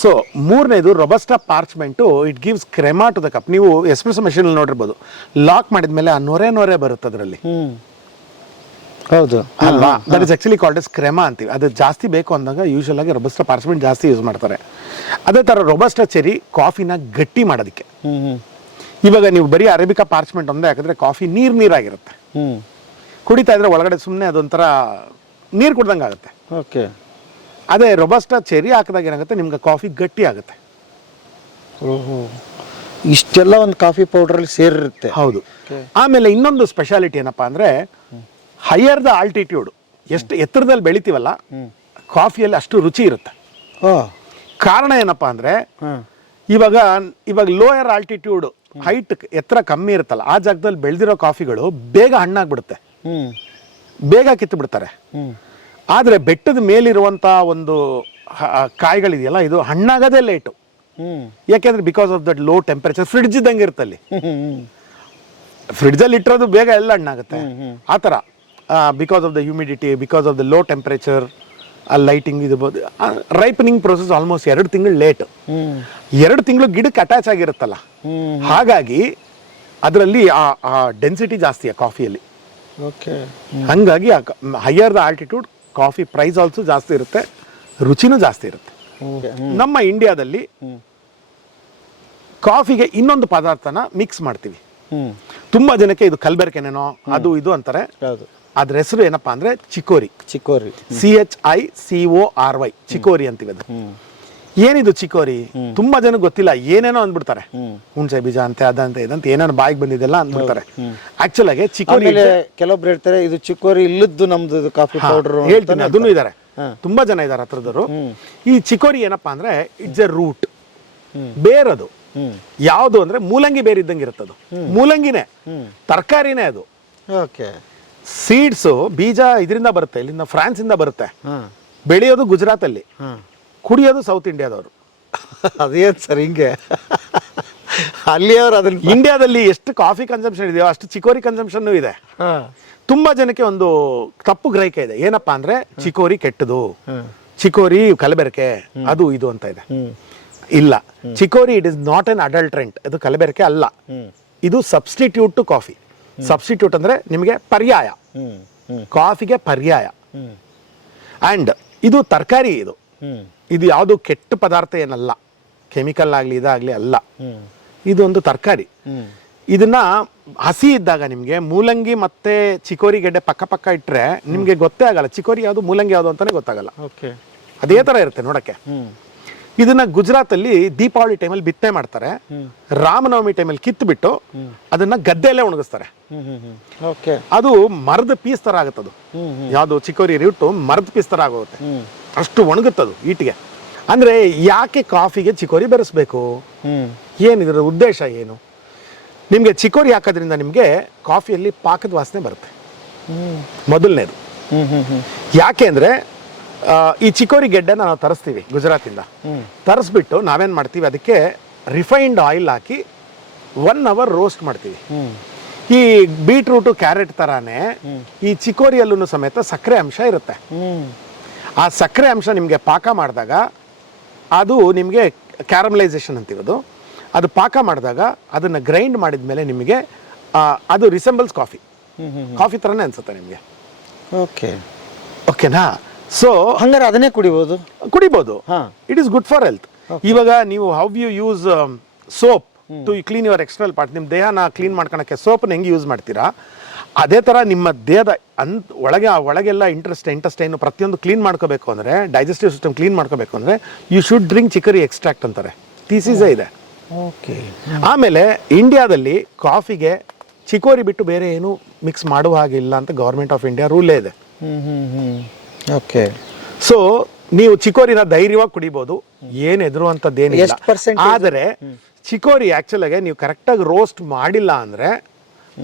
ಸೊ ಮೂರನೇದು robusta parchment it gives crema to the cup ನೀವು ಎಸ್ಪ್ರೆಸೋ ಮೆಷಿನಲ್ಲಿ ನೋಡಿರ್ಬೋದು. ಲಾಕ್ ಮಾಡಿದ್ಮೇಲೆ ಆ ನೊರೆ ನೊರೆ ಬರುತ್ತೆ ಅದರಲ್ಲಿ. ಹೌದು. ಅಲ್ವಾ? That is actually called as crema ಅಂತೀವಿ. ಅದು ಜಾಸ್ತಿ ಬೇಕು ಅಂದಾಗ ಯೂಶಲ್ ಆಗಿ ರೊಬಸ್ಟಾ ಪಾರ್ಚ್ಮೆಂಟ್ ಜಾಸ್ತಿ ಯೂಸ್ ಮಾಡ್ತಾರೆ. ಅದೇ ಥರ ರೊಬಸ್ಟಾ ಚೆರಿ ಕಾಫಿನ ಗಟ್ಟಿ ಮಾಡೋದಕ್ಕೆ. ಇವಾಗ ನೀವು ಬರೀ ಅರೇಬಿಕಾ ಪಾರ್ಚ್ಮೆಂಟ್ ಒಂದೇ ಹಾಕಿದ್ರೆ ಕಾಫಿ ನೀರು ನೀರಾಗಿರುತ್ತೆ. ಕುಡಿತಾ ಇದ್ರೆ ಒಳಗಡೆ ಸುಮ್ಮನೆ ಅದೊಂಥರ ನೀರು ಕುಡ್ದಂಗೆ ಆಗುತ್ತೆ ಓಕೆ ಅದೇ ರೊಬಸ್ಟ ಚೆರಿ ಹಾಕಿದಾಗ ಏನಾಗುತ್ತೆ? ನಿಮ್ಗೆ ಕಾಫಿ ಗಟ್ಟಿ ಆಗುತ್ತೆ. ಓಹೋ. ಇಷ್ಟೆಲ್ಲ ಒಂದು ಕಾಫಿ ಪೌಡ್ರಲ್ಲಿ ಸೇರಿರುತ್ತೆ. ಹೌದು. ಆಮೇಲೆ ಇನ್ನೊಂದು ಸ್ಪೆಷಾಲಿಟಿ ಏನಪ್ಪಾ ಅಂದ್ರೆ ಹೈಯರ್ ದ ಆಲ್ಟಿಟ್ಯೂಡ್ ಎಷ್ಟು ಎತ್ತರದಲ್ಲಿ ಬೆಳಿತೀವಲ್ಲ ಕಾಫಿಯಲ್ಲಿ ಅಷ್ಟು ರುಚಿ ಇರುತ್ತೆ. ಕಾರಣ ಏನಪ್ಪಾ ಅಂದ್ರೆ ಇವಾಗ ಇವಾಗ ಲೋಯರ್ ಆಲ್ಟಿಟ್ಯೂಡ್ ಹೈಟ್ ಎತ್ತರ ಕಮ್ಮಿ ಇರುತ್ತಲ್ಲ ಆ ಜಾಗದಲ್ಲಿ ಬೆಳೆದಿರೋ ಕಾಫಿಗಳು ಬೇಗ ಹಣ್ಣಾಗ್ಬಿಡುತ್ತೆ. ಬೇಗ ಕಿತ್ತು ಬಿಡ್ತಾರೆ ಆದರೆ ಬೆಟ್ಟದ ಮೇಲಿರುವಂಥ ಒಂದು ಕಾಯಿಗಳಿದೆಯಲ್ಲ ಇದು ಹಣ್ಣಾಗೋದೇ ಲೇಟು. ಯಾಕೆಂದ್ರೆ because of that low temperature fridge ಇದ್ದಂಗೆ ಇರ್ತಲ್ಲಿ ಫ್ರಿಡ್ಜಲ್ಲಿ ಇಟ್ಟಿರೋದು ಬೇಗ ಎಲ್ಲ ಹಣ್ಣಾಗುತ್ತೆ. ಆ ಥರ because of the humidity because of the low temperature ಆ ಲೈಟಿಂಗ್ ಇರ್ಬೋದು ರೈಪನಿಂಗ್ ಪ್ರೊಸೆಸ್ ಆಲ್ಮೋಸ್ಟ್ ಎರಡು ತಿಂಗಳು ಲೇಟ್ ಎರಡು ತಿಂಗಳು ಗಿಡಕ್ಕೆ ಅಟ್ಯಾಚ್ ಆಗಿರುತ್ತಲ್ಲ. ಹಾಗಾಗಿ ಅದರಲ್ಲಿ ಆ ಆ ಡೆನ್ಸಿಟಿ ಜಾಸ್ತಿ ಆ ಕಾಫಿಯಲ್ಲಿ ಓಕೆ ಹಾಗಾಗಿ higher the altitude coffee price also ಜಾಸ್ತಿ ಇರುತ್ತೆ ರುಚಿನೂ ಜಾಸ್ತಿ ಇರುತ್ತೆ. ನಮ್ಮ ಇಂಡಿಯಾದಲ್ಲಿ ಕಾಫಿಗೆ ಇನ್ನೊಂದು ಪದಾರ್ಥನ ಮಿಕ್ಸ್ ಮಾಡ್ತೀವಿ. ತುಂಬಾ ಜನಕ್ಕೆ ಇದು ಕಲ್ಬೆರ್ಕೆನೇನೋ ಅದು ಇದು ಅಂತಾರೆ. ಅದ್ರ ಹೆಸರು ಏನಪ್ಪಾ ಅಂದ್ರೆ chicory. Chicory. C H I C O R Y chicory ಅಂತೀವಿ ಅದು. ಏನಿದು ಚಿಕೋರಿ ತುಂಬಾ ಜನ ಗೊತ್ತಿಲ್ಲ ಏನೇನೋ ಅಂದ್ಬಿಡ್ತಾರೆ. ಹುಣಸೆ ಬೀಜ ಅಂತೆ ಅದಂತೆ ಇದಂತೆ ಏನೇನೋ ಬಾಯಿಗೆ ಬಂದಿದೆಲ್ಲ ಅಂದ್ಬಿಡ್ತಾರೆ. ಆಕ್ಚುಲ್ ಆಗಿ ಚಿಕೋರಿ ಕೆಲವೊಬ್ರು ಹೇಳ್ತಾರೆ ಇದು ಚಿಕ್ಕೋರಿ ಇಲ್ಲದ್ದು ನಮ್ದು ಕಾಫಿ ಪೌಡರ್ ಹೇಳ್ತೀನಿ ಅದನ್ನು ಇದಾರೆ. ತುಂಬಾ ಜನ ಇದಾರೆ ಹತ್ರದವರು. ಈ ಚಿಕೋರಿ ಏನಪ್ಪಾ ಅಂದ್ರೆ ಇಟ್ಸ್ ಎ ರೂಟ್ ಬೇರದು. ಅದು ಯಾವುದು ಅಂದ್ರೆ ಮೂಲಂಗಿ ಬೇರ್ ಇದ್ದಂಗೆ ಅದು ಮೂಲಂಗಿನೇ. ತರಕಾರಿನೇ ಅದು. ಓಕೆ. ಸೀಡ್ಸು ಬೀಜ ಇದರಿಂದ ಬರುತ್ತೆ ಇಲ್ಲಿಂದ ಫ್ರಾನ್ಸ್ ಇಂದ ಬರುತ್ತೆ ಬೆಳೆಯೋದು ಗುಜರಾತ್ ಅಲ್ಲಿ ಕುಡಿಯೋದು ಸೌತ್ ಇಂಡಿಯಾದವರು ಅದೇನು ಸರ್ ಹಿಂಗೆ? ಅವರು ಅದನ್ನ ಇಂಡಿಯಾದಲ್ಲಿ ಎಷ್ಟು ಕಾಫಿ ಕನ್ಸಂಪ್ಷನ್ ಇದೆಯೋ ಅಷ್ಟು ಚಿಕೋರಿ ಕನ್ಸಂಪ್ಷನ್ನು ಇದೆ. ತುಂಬ ಜನಕ್ಕೆ ಒಂದು ತಪ್ಪು ಗ್ರಹಿಕೆ ಇದೆ. ಏನಪ್ಪಾ ಅಂದ್ರೆ ಚಿಕೋರಿ ಕೆಟ್ಟದು. ಚಿಕೋರಿ ಕಲಬೆರಕೆ ಅದು ಇದು ಅಂತ ಇದೆ. ಇಲ್ಲ. Chicory it is not an adulterant ಇದು ಕಲಬೆರಕೆ ಅಲ್ಲ. ಇದು ಸಬ್ಸ್ಟಿಟ್ಯೂಟ್ ಟು ಕಾಫಿ ಸಬ್ಸ್ಟಿಟ್ಯೂಟ್ ಅಂದ್ರೆ ನಿಮಗೆ ಪರ್ಯಾಯ. ಕಾಫಿಗೆ ಪರ್ಯಾಯ. ಆ್ಯಂಡ್ ಇದು ತರಕಾರಿ ಇದು. ಇದು ಯಾವುದು ಕೆಟ್ಟ ಪದಾರ್ಥ ಏನಲ್ಲ. ಕೆಮಿಕಲ್ ಆಗಲಿ ಇದಾಗಲಿ ಅಲ್ಲ. ಇದೊಂದು ಇದು ಒಂದು ತರಕಾರಿ ಇದನ್ನ ಹಸಿ ಇದ್ದಾಗ ನಿಮಗೆ ಮೂಲಂಗಿ ಮತ್ತೆ ಚಿಕೋರಿ ಗೆಡ್ಡೆ ಪಕ್ಕ ಪಕ್ಕ ಇಟ್ಟರೆ ನಿಮಗೆ ಗೊತ್ತೇ ಆಗಲ್ಲ. ಚಿಕೋರಿ ಯಾವುದು ಮೂಲಂಗಿ ಯಾವುದು ಅಂತಾನೆ ಗೊತ್ತಾಗಲ್ಲ. ಓಕೆ. ಅದೇ ಥರ ಇರುತ್ತೆ ನೋಡಕ್ಕೆ. ಇದನ್ನ ಗುಜರಾತಲ್ಲಿ ದೀಪಾವಳಿ ಟೈಮಲ್ಲಿ ಬಿತ್ತನೆ ಮಾಡ್ತಾರೆ. ರಾಮನವಮಿ ಟೈಮಲ್ಲಿ ಕಿತ್ತು ಅದನ್ನ ಗದ್ದೆಯಲ್ಲೇ ಒಣಗಿಸ್ತಾರೆ. ಅದು ಮರದ ಪೀಸ್ ತರ ಆಗುತ್ತೆ ಅದು ಯಾವುದು ಚಿಕೋರಿ ರೂಟು ಮರದ ಪೀಸ್ ತರ ಆಗುತ್ತೆ ಹ್ಮ್. ಅಷ್ಟು ಒಣಗುತ್ತದು ಈಟಿಗೆ ಅಂದ್ರೆ ಯಾಕೆ ಕಾಫಿಗೆ ಚಿಕೋರಿ ಬೆರೆಸ್ಬೇಕು? ಏನಿದ್ರ ಉದ್ದೇಶ ಏನು? ನಿಮಗೆ ಚಿಕೋರಿ ಹಾಕೋದ್ರಿಂದ ನಿಮಗೆ ಕಾಫಿಯಲ್ಲಿ ಪಾಕದ ವಾಸನೆ ಬರುತ್ತೆ. ಮೊದಲನೇದು. ಯಾಕೆ ಅಂದರೆ ಈ ಚಿಕೋರಿ ಗೆಡ್ಡೆನ ನಾವು ತರಿಸ್ತೀವಿ ಗುಜರಾತಿಂದ. ತರಿಸ್ಬಿಟ್ಟು ನಾವೇನು ಮಾಡ್ತೀವಿ ಅದಕ್ಕೆ ರಿಫೈನ್ಡ್ ಆಯಿಲ್ ಹಾಕಿ ಒನ್ ಅವರ್ ರೋಸ್ಟ್ ಮಾಡ್ತೀವಿ. ಈ ಬೀಟ್ರೂಟು ಕ್ಯಾರೆಟ್ ಥರಾನೇ ಈ ಚಿಕೋರಿಯಲ್ಲೂ ಸಮೇತ ಸಕ್ಕರೆ ಅಂಶ ಇರುತ್ತೆ. ಆ ಸಕ್ಕರೆ ಅಂಶ ನಿಮಗೆ ಪಾಕ ಮಾಡಿದಾಗ ಅದು ನಿಮಗೆ ಕ್ಯಾರಮಲೈಸೇಷನ್ ಅಂತಿರೋದು. ಅದು ಪಾಕ ಮಾಡಿದಾಗ ಅದನ್ನು ಗ್ರೈಂಡ್ ಮಾಡಿದ ಮೇಲೆ ನಿಮಗೆ ಅದು ರಿಸೆಂಬಲ್ಸ್ ಕಾಫಿ ಕಾಫಿ ಥರನೇ ಅನಿಸುತ್ತೆ ನಿಮಗೆ. ಓಕೆ. ಓಕೆನಾ ಸೊ ಹಂಗಾರೆ ಅದನ್ನೇ ಕುಡಿಬೋದು? ಕುಡಿಬೋದು. It is good for health ಇವಾಗ ನೀವು how you use soap to clean your external part ನಿಮ್ಮ ದೇಹನ ಕ್ಲೀನ್ ಮಾಡ್ಕೊಳಕ್ಕೆ ಸೋಪ್ನ ಹೆಂಗೆ ಯೂಸ್ ಮಾಡ್ತೀರಾ? ಅದೇ ಥರ ನಿಮ್ಮ ದೇಹದ ಅಂತ್ ಒಳಗೆ ಆ ಒಳಗೆಲ್ಲ ಇಂಟ್ರೆಸ್ಟ್ ಇಂಟೆಸ್ಟೈನು ಪ್ರತಿಯೊಂದು ಕ್ಲೀನ್ ಮಾಡ್ಕೋಬೇಕು ಅಂದರೆ ಡೈಜೆಸ್ಟಿವ್ ಸಿಸ್ಟಮ್ ಕ್ಲೀನ್ ಮಾಡ್ಕೋಬೇಕು ಅಂದರೆ you should drink chicory extract ಅಂತಾರೆ. ಥೀಸಿಸೇ ಇದೆ. ಓಕೆ. ಆಮೇಲೆ ಇಂಡಿಯಾದಲ್ಲಿ ಕಾಫಿಗೆ ಚಿಕೋರಿ ಬಿಟ್ಟು ಬೇರೆ ಏನು ಮಿಕ್ಸ್ ಮಾಡುವ ಹಾಗಿಲ್ಲ ಅಂತ ಗೌರ್ಮೆಂಟ್ ಆಫ್ ಇಂಡಿಯಾ ರೂಲೇ ಇದೆ. ಓಕೆ. ಸೊ ನೀವು ಚಿಕೋರಿನ ಧೈರ್ಯವಾಗಿ ಕುಡಿಬೋದು ಏನು ಎದುರುವಂಥದ್ದೇನಿಲ್ಲ? ಆದರೆ ಚಿಕೋರಿ ಆ್ಯಕ್ಚುಲಾಗೆ ನೀವು ಕರೆಕ್ಟಾಗಿ ರೋಸ್ಟ್ ಮಾಡಿಲ್ಲ ಅಂದ್ರೆ